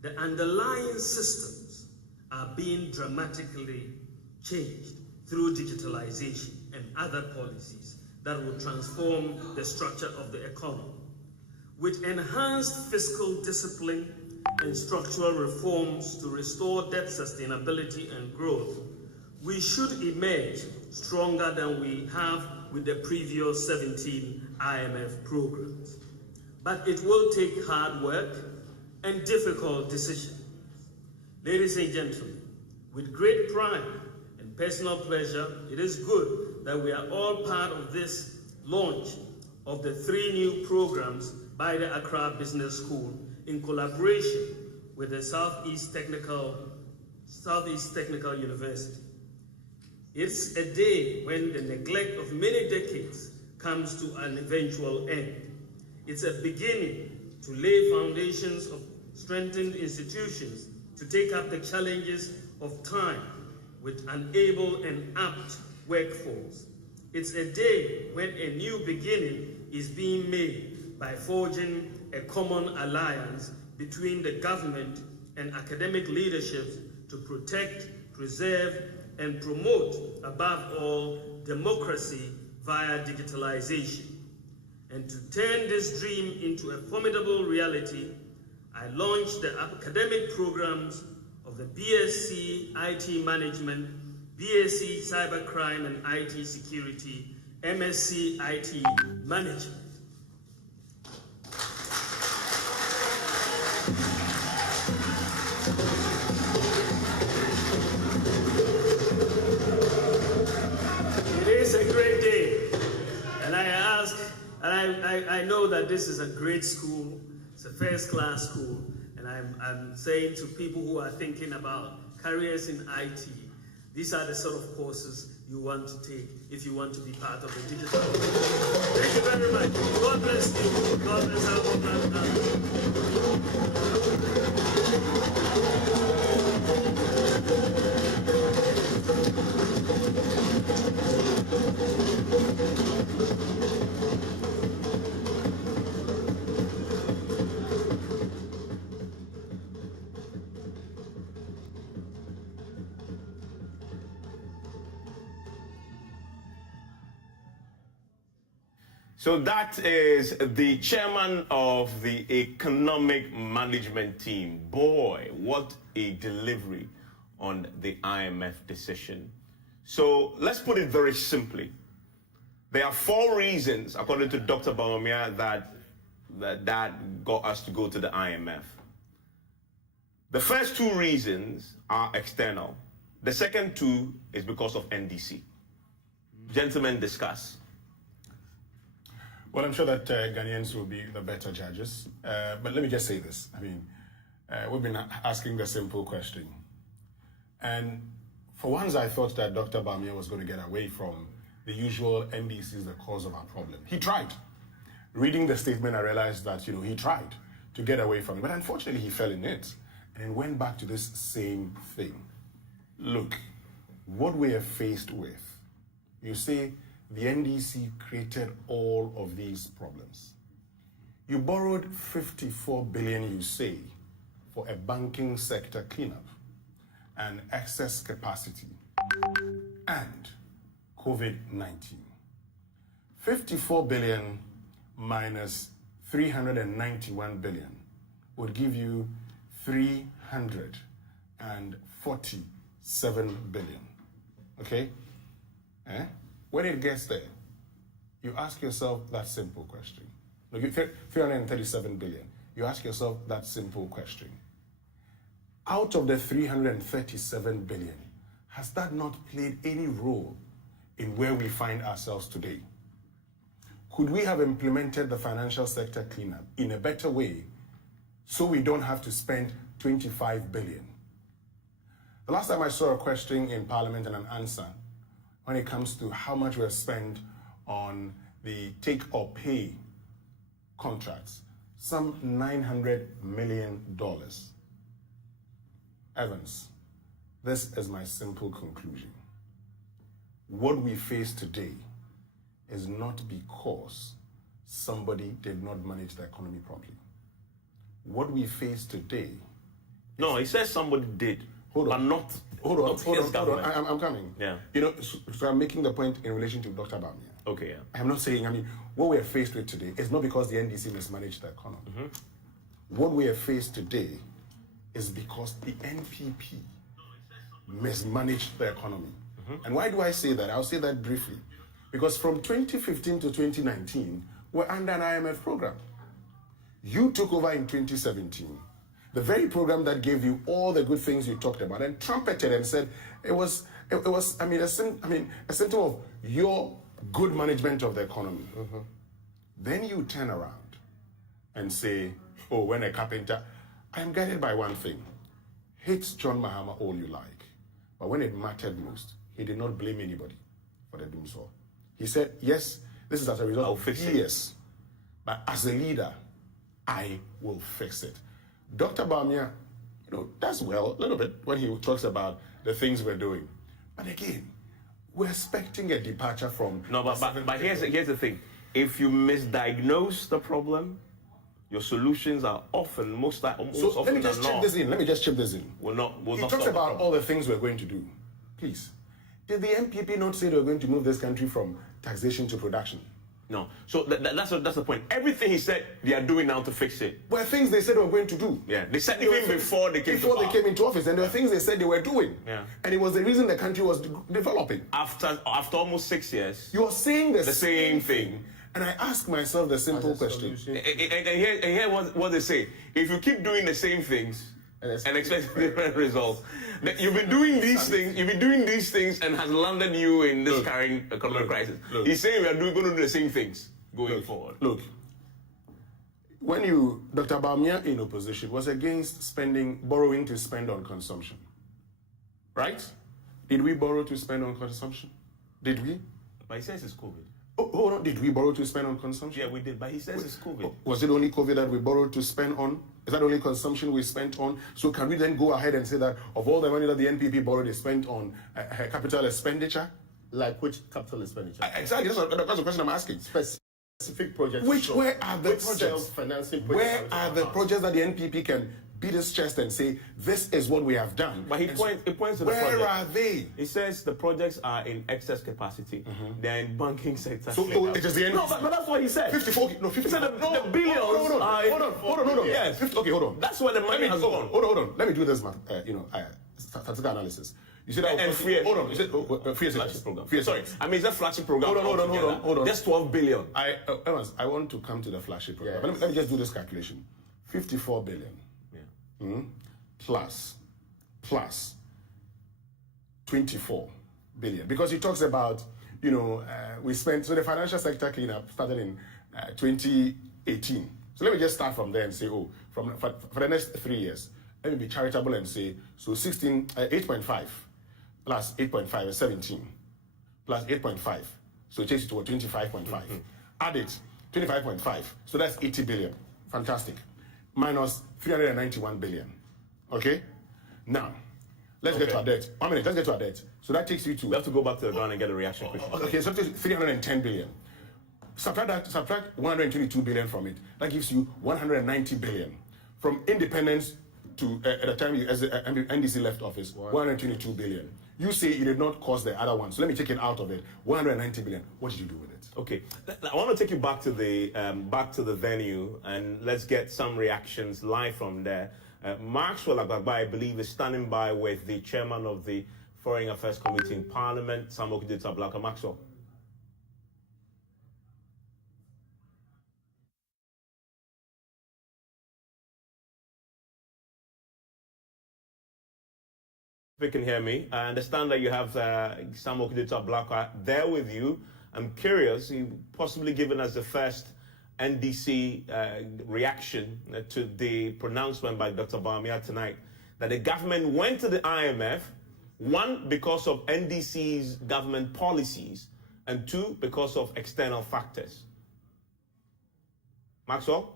The underlying systems are being dramatically changed through digitalization and other policies that will transform the structure of the economy. With enhanced fiscal discipline and structural reforms to restore debt sustainability and growth, we should emerge stronger than we have with the previous 17 IMF programs. But it will take hard work and difficult decisions. Ladies and gentlemen, with great pride and personal pleasure, it is good that we are all part of this launch of the 3 new programs by the Accra Business School in collaboration with the Southeast Technical University. It's a day when the neglect of many decades comes to an eventual end. It's a beginning to lay foundations of strengthened institutions to take up the challenges of time with an able and apt workforce. It's a day when a new beginning is being made by forging a common alliance between the government and academic leadership to protect, preserve, and promote, above all, democracy via digitalization. And to turn this dream into a formidable reality, I launched the academic programs of the BSc IT Management, BSc Cybercrime and IT Security, MSc IT Management. It is a great day, and I know that this is a great school. It's a first-class school, and I'm saying to people who are thinking about careers in IT, these are the sort of courses you want to take if you want to be part of the digital. Thank you very much. God bless you. God bless our So that is the chairman of the economic management team. Boy, what a delivery on the IMF decision. So let's put it very simply. There are 4 reasons, according to Dr. Bawumia, that got us to go to the IMF. The first 2 reasons are external. The second 2 is because of NDC. Gentlemen, discuss. Well, I'm sure that Ghanaians will be the better judges. But let me just say this. I mean, we've been asking the simple question. And for once, I thought that Dr. Bawumia was going to get away from the usual NDC is the cause of our problem. He tried. Reading the statement, I realized that, he tried to get away from it. But unfortunately, he fell in it and went back to this same thing. Look, what we are faced with, you say, the NDC created all of these problems. You borrowed 54 billion, you say, for a banking sector cleanup and excess capacity and COVID-19. 54 billion minus 391 billion would give you 347 billion. Okay? When it gets there, you ask yourself that simple question. 337 billion. You ask yourself that simple question. Out of the 337 billion, has that not played any role in where we find ourselves today? Could we have implemented the financial sector cleanup in a better way so we don't have to spend 25 billion? The last time I saw a question in Parliament and an answer when it comes to how much we have spent on the take or pay contracts, some $900 million. Evans, this is my simple conclusion. What we face today is not because somebody did not manage the economy properly. What we face today... No, he says somebody did. Hold on. But Hold on. I'm coming. Yeah. So I'm making the point in relation to Dr. Bawumia. Okay, yeah. I'm not saying, what we are faced with today is not because the NDC mismanaged the economy. What we are faced today is because the NPP mismanaged the economy. And why do I say that? I'll say that briefly. Because from 2015 to 2019, we're under an IMF program. You took over in 2017. The very program that gave you all the good things you talked about and trumpeted and said it was a symptom of your good management of the economy. Then you turn around and say, oh, when a carpenter, I am guided by one thing. Hate John Mahama all you like. But when it mattered most, he did not blame anybody for the doomsday. He said, yes, this is as a result of years. But as a leader, I will fix it. Dr. Bawumia, does well a little bit when he talks about the things we're doing. But again, we're expecting a departure from... No, but here's the thing. If you misdiagnose the problem, your solutions are often, most often let me just chip this in. Let me just chip this in. He talks about all the things we're going to do. Please. Did the MPP not say they were going to move this country from taxation to production? No. So that's the point. Everything he said they are doing now to fix it were things they said they were going to do. Yeah. They said even before they came into office, and there were things they said they were doing. Yeah. And it was the reason the country was developing. After almost 6 years. You are saying the same thing. And I ask myself the simple question. And here what they say. If you keep doing the same things and expect different results, you've been doing these things, and has landed you in this current economic crisis. He's saying we are going to do the same things going forward. Look, when Dr. Bawumia in opposition was against borrowing to spend on consumption, right? Did we borrow to spend on consumption? Did we? But he says it's COVID. Oh, hold on. Did we borrow to spend on consumption? Yeah, we did, but he says it's COVID. Was it only COVID that we borrowed to spend on? Is that only consumption we spent on? So can we then go ahead and say that of all the money that the NPP borrowed is spent on capital expenditure? Like which capital expenditure? Exactly, that's the question I'm asking. Specific projects. Where are the projects? Self-financing projects. Where are the projects that the NPP can beat his chest and say, this is what we have done? But he points to the projects. Where are they? He says the projects are in excess capacity. They're in banking sector. So it is the end. No, but that's what he said. 54. No, 50. He said the billions. Hold on. Yes. 50, okay, hold on. That's where the money has gone. Hold on. Let me do this, statistical analysis. You said that. And free. Hold on. You said free program. Sorry. I mean, it's a flagship program. Hold on. Just 12 billion. Evans, I want to come to the flagship program. Yes. Let me just do this calculation. 54 billion. Yeah. Plus 24 billion. Because he talks about, we spent, so the financial sector cleanup started in 2018. So let me just start from there and say, for the next 3 years, let me be charitable and say, so 8.5 plus 8.5 is 17, plus 8.5, so it takes it to 25.5. Add it, 25.5, so that's 80 billion. Fantastic. Minus 391 billion. Okay? Now, let's get to our debt. 1 minute, let's get to our debt. So that takes you to... We have to go back to the ground and get a reaction quickly. Okay, so 310 billion. Subtract 122 billion from it. That gives you 190 billion. From independence to at the time NDC left office, 122 billion. You say it did not cost the other one, so let me take it out of it. 190 billion. What did you do with it? Okay, I want to take you back to the venue, and let's get some reactions live from there. Maxwell Agbagba, I believe, is standing by with the chairman of the Foreign Affairs Committee in Parliament, Samuel Okudzeto-Ablaka. Maxwell. If you can hear me, I understand that you have Samuel Okudzeto-Ablaka there with you. I'm curious, he possibly given us the first NDC reaction to the pronouncement by Dr. Bawumia tonight that the government went to the IMF, one, because of NDC's government policies, and two, because of external factors. Maxwell?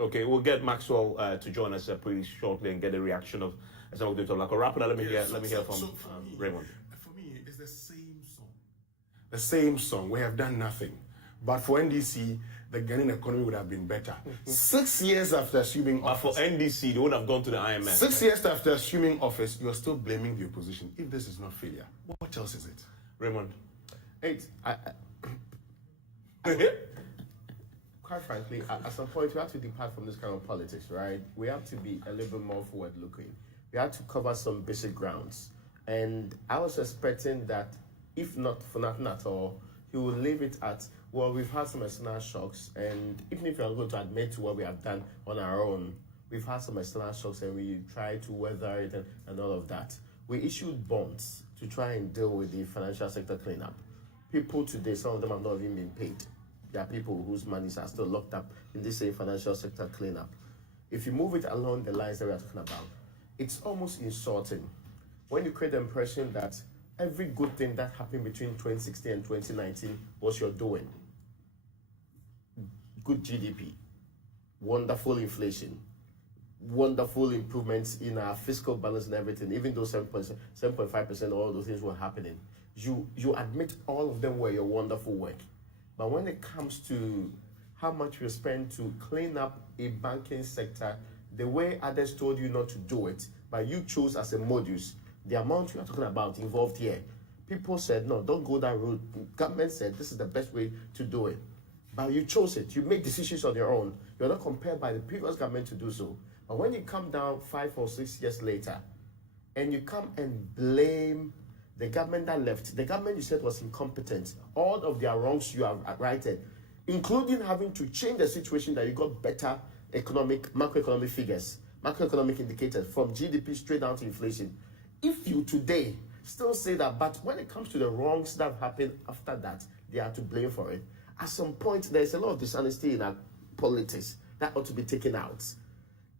Okay, we'll get Maxwell to join us pretty shortly and get a reaction of Samuel Okudzeto-Ablaka. Wrap it up. Let me hear from Raymond. For me, it's the same song. The same song. We have done nothing. But for NDC, the Ghanaian economy would have been better. 6 years after assuming office. But for NDC, they would have gone to the IMF. 6 years after assuming office, you're still blaming the opposition. If this is not failure, what else is it? Raymond. Quite frankly, at some point, we have to depart from this kind of politics, right? We have to be a little bit more forward-looking. We have to cover some basic grounds. And I was expecting that, if not for nothing at all, he will leave it at, well, we've had some external shocks, and even if you're going to admit to what we have done on our own, we've had some external shocks and we try to weather it and all of that. We issued bonds to try and deal with the financial sector cleanup. People today, some of them have not even been paid. There are people whose monies are still locked up in this same financial sector cleanup. If you move it along the lines that we are talking about, it's almost insulting when you create the impression that every good thing that happened between 2016 and 2019 was your doing. Good GDP, wonderful inflation, wonderful improvements in our fiscal balance and everything, even though 7.5% all those things were happening. You admit all of them were your wonderful work. But when it comes to how much you spend to clean up a banking sector, the way others told you not to do it, but you chose as a modus, the amount we are talking about involved here, people said, no, don't go that route. Government said this is the best way to do it. But you chose it. You make decisions on your own. You're not compared by the previous government to do so. But when you come down 5 or 6 years later, and you come and blame the government that left, the government you said was incompetent, all of their wrongs you have righted, including having to change the situation that you got better macroeconomic figures, macroeconomic indicators from GDP straight down to inflation. If you today still say that, but when it comes to the wrongs that happened after that, they are to blame for it. At some point, there's a lot of dishonesty in our politics that ought to be taken out.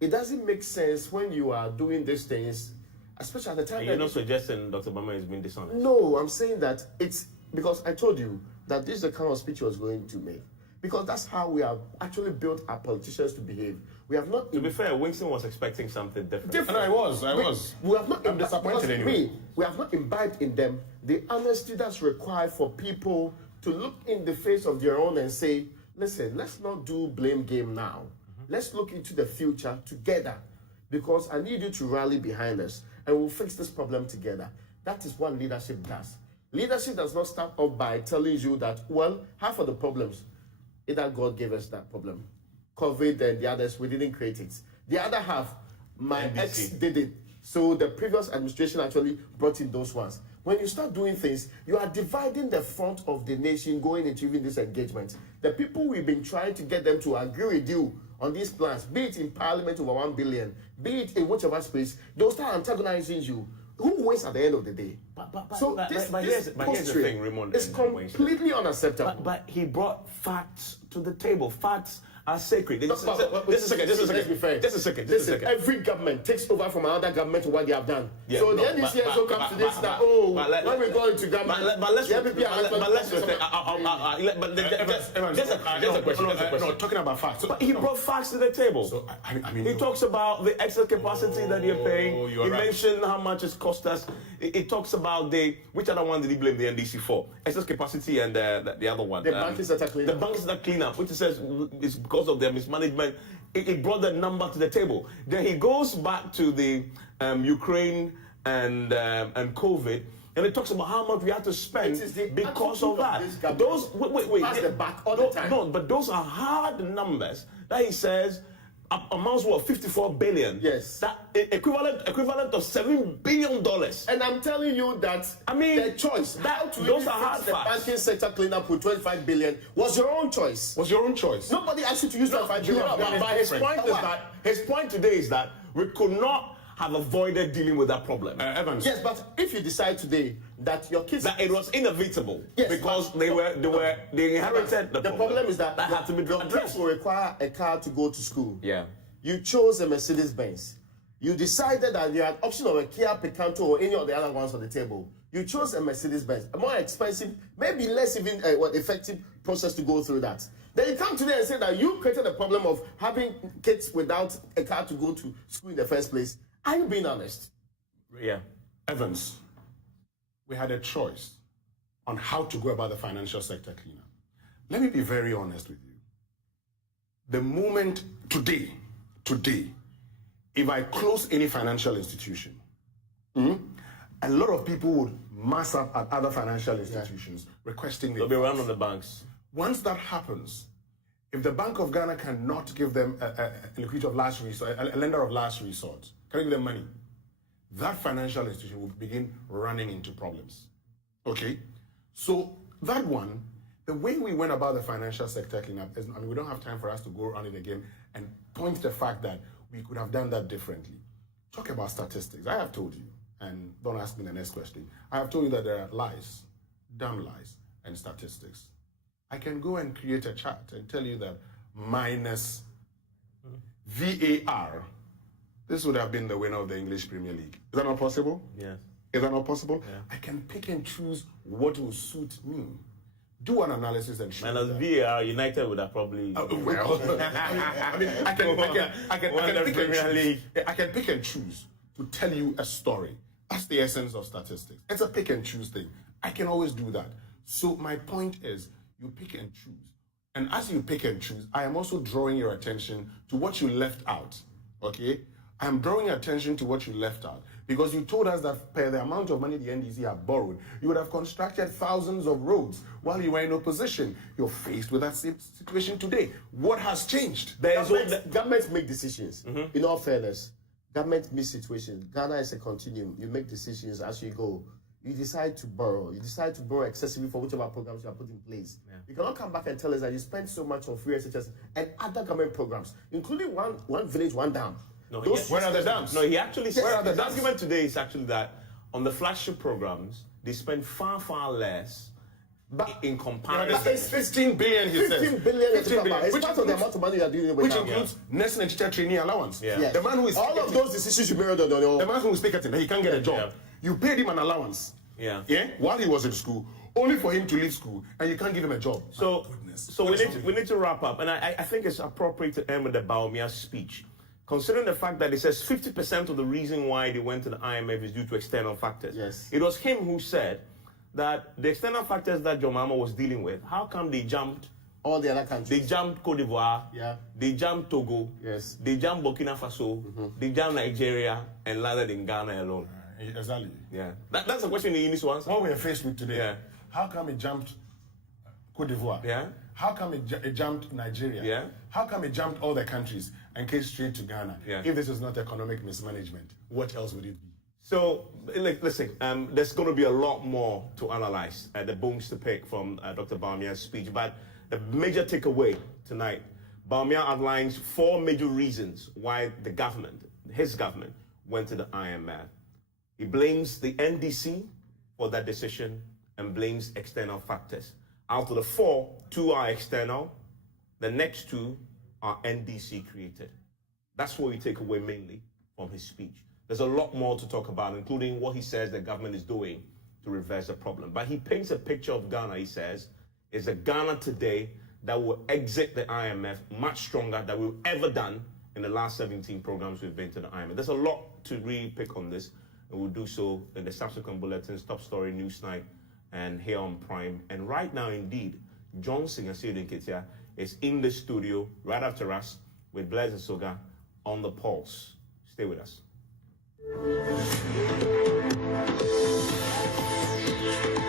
It doesn't make sense when you are doing these things, especially at the time. You're not suggesting Dr. Bawumia is being dishonest? No, I'm saying that it's because I told you that this is the kind of speech he was going to make. Because that's how we have actually built our politicians to behave. We have not. To be fair, Winston was expecting something different. I was. We have not. I'm disappointed anyway. We have not imbibed in them the honesty that's required for people to look in the face of their own and say, listen, let's not do blame game now. Let's look into the future together, because I need you to rally behind us and we'll fix this problem together. That is what leadership does. Leadership does not start off by telling you that, well, half of the problems, either God gave us that problem, COVID and the others, we didn't create it. The other half, my ex did it. So the previous administration actually brought in those ones. When you start doing things, you are dividing the front of the nation going into even this engagement. The people we've been trying to get them to agree with you on these plans, be it in Parliament over 1 billion, be it in whichever space, they'll start antagonizing you. Who wins at the end of the day? Here's the thing, Raymond. It's completely unacceptable. But he brought facts to the table. Facts are sacred. Just a second. Let's be fair. Just a second. Listen, every government takes over from another government what they have done. Yeah, so no, the NDC also comes to this that when we go into government, let's the MPP just a question. No, talking about facts. But he brought facts to the table. So, I mean, he talks about the extra capacity that you're paying. You're He right. mentioned how much it's cost us. It talks about which other one did he blame the NDC for? Excess capacity and the other one. The banking sector cleanup. The banking sector cleanup, which he says is because of their mismanagement. It brought the number to the table. Then he goes back to the Ukraine and COVID. And it talks about how much we have to spend because of that. Those wait. Pass the back all the time. No, but those are hard numbers that he says amounts what 54 billion. Yes. That equivalent of $7 billion. And I'm telling you that the choice how to those really are hard fix the facts. banking sector cleanup with 25 billion was your own choice. Was your own choice. Nobody asked you to use 25 billion. But his point today is that we could not have avoided dealing with that problem. Evans. Yes, but if you decide today that your kids That it was inevitable because but- they inherited the problem is that had to be your kids addressed. will require a car to go to school. Yeah. You chose a Mercedes Benz. You decided that you had option of a Kia Picanto or any of the other ones on the table. You chose a Mercedes Benz, a more expensive, maybe less even effective process to go through that. Then you come today and say that you created a problem of having kids without a car to go to school in the first place. Are you being honest? Yeah. Evans, we had a choice on how to go about the financial sector cleanup. Let me be very honest with you. The moment today, if I close any financial institution, a lot of people would mass up at other financial institutions requesting They'll be around on the banks. Once that happens, if the Bank of Ghana cannot give them a liquidity of last resort, a lender of last resort, can give them money, that financial institution will begin running into problems. Okay? So that one, the way we went about the financial sector cleanup is, we don't have time for us to go around it again and point to the fact that we could have done that differently. Talk about statistics. I have told you, and don't ask me the next question. I have told you that there are lies, dumb lies, and statistics. I can go and create a chart and tell you that minus VAR, this would have been the winner of the English Premier League. Is that not possible? Yes. Is that not possible? Yeah. I can pick and choose what will suit me. Do an analysis and show And as that. VAR, United would have probably. Well, I can pick and choose to tell you a story. That's the essence of statistics. It's a pick and choose thing. I can always do that. So my point is, you pick and choose. And as you pick and choose, I am also drawing your attention to what you left out. Okay? I am drawing attention to what you left out. Because you told us that per the amount of money the NDC have borrowed, you would have constructed thousands of roads while you were in opposition. You're faced with that same situation today. What has changed? Governments make decisions. In all fairness, government makes situations. Ghana is a continuum. You make decisions as you go. You decide to borrow. You decide to borrow excessively for whichever programs you are put in place. Yeah. You cannot come back and tell us that you spent so much on free SHS and other government programs, including one village, one dam. No, where are the dams? No, he actually said. Where are the his argument today is actually that on the flagship programs, they spend far, far less in comparison. It's 15 billion, he says. 15 billion. It's which part of the amount of money you are dealing with. Which includes nursing and teacher trainee allowance. Yeah. Yes. The man who is all of those decisions you made on your own. The man who is speaking, he can't get a job. Yeah. You paid him an allowance. Yeah. While he was in school, only for him to leave school, and you can't give him a job. So we need to wrap up, and I think it's appropriate to end with the Bawumia speech, considering the fact that it says 50% of the reason why they went to the IMF is due to external factors. Yes. It was him who said that the external factors that John Mahama was dealing with, how come they jumped? All the other countries. They jumped Cote d'Ivoire. Yeah. They jumped Togo. Yes. They jumped Burkina Faso. They jumped Nigeria and landed in Ghana alone. Exactly. Yeah. That's a question he needs to answer. What we are faced with today, Yeah. how come it jumped Cote d'Ivoire? Yeah. How come it jumped Nigeria? Yeah. How come it jumped all the countries and came straight to Ghana? Yeah. If this is not economic mismanagement, what else would it be? So, listen, there's going to be a lot more to analyze, the bones to pick from Dr. Bawumia's speech. But the major takeaway tonight, Bawumia outlines 4 major reasons why the government, his government, went to the IMF. He blames the NDC for that decision and blames external factors. Out of the 4, 2 are external. The next 2 our NDC created. That's what we take away mainly from his speech. There's a lot more to talk about, including what he says the government is doing to reverse the problem. But he paints a picture of Ghana, he says, is a Ghana today that will exit the IMF much stronger than we've ever done in the last 17 programs we've been to the IMF. There's a lot to really pick on this, and we'll do so in the subsequent bulletins, Top Story, Newsnight, and here on Prime. And right now, indeed, Johnson and Ketia is in the studio right after us with Blaise Soga on the pulse. Stay with us.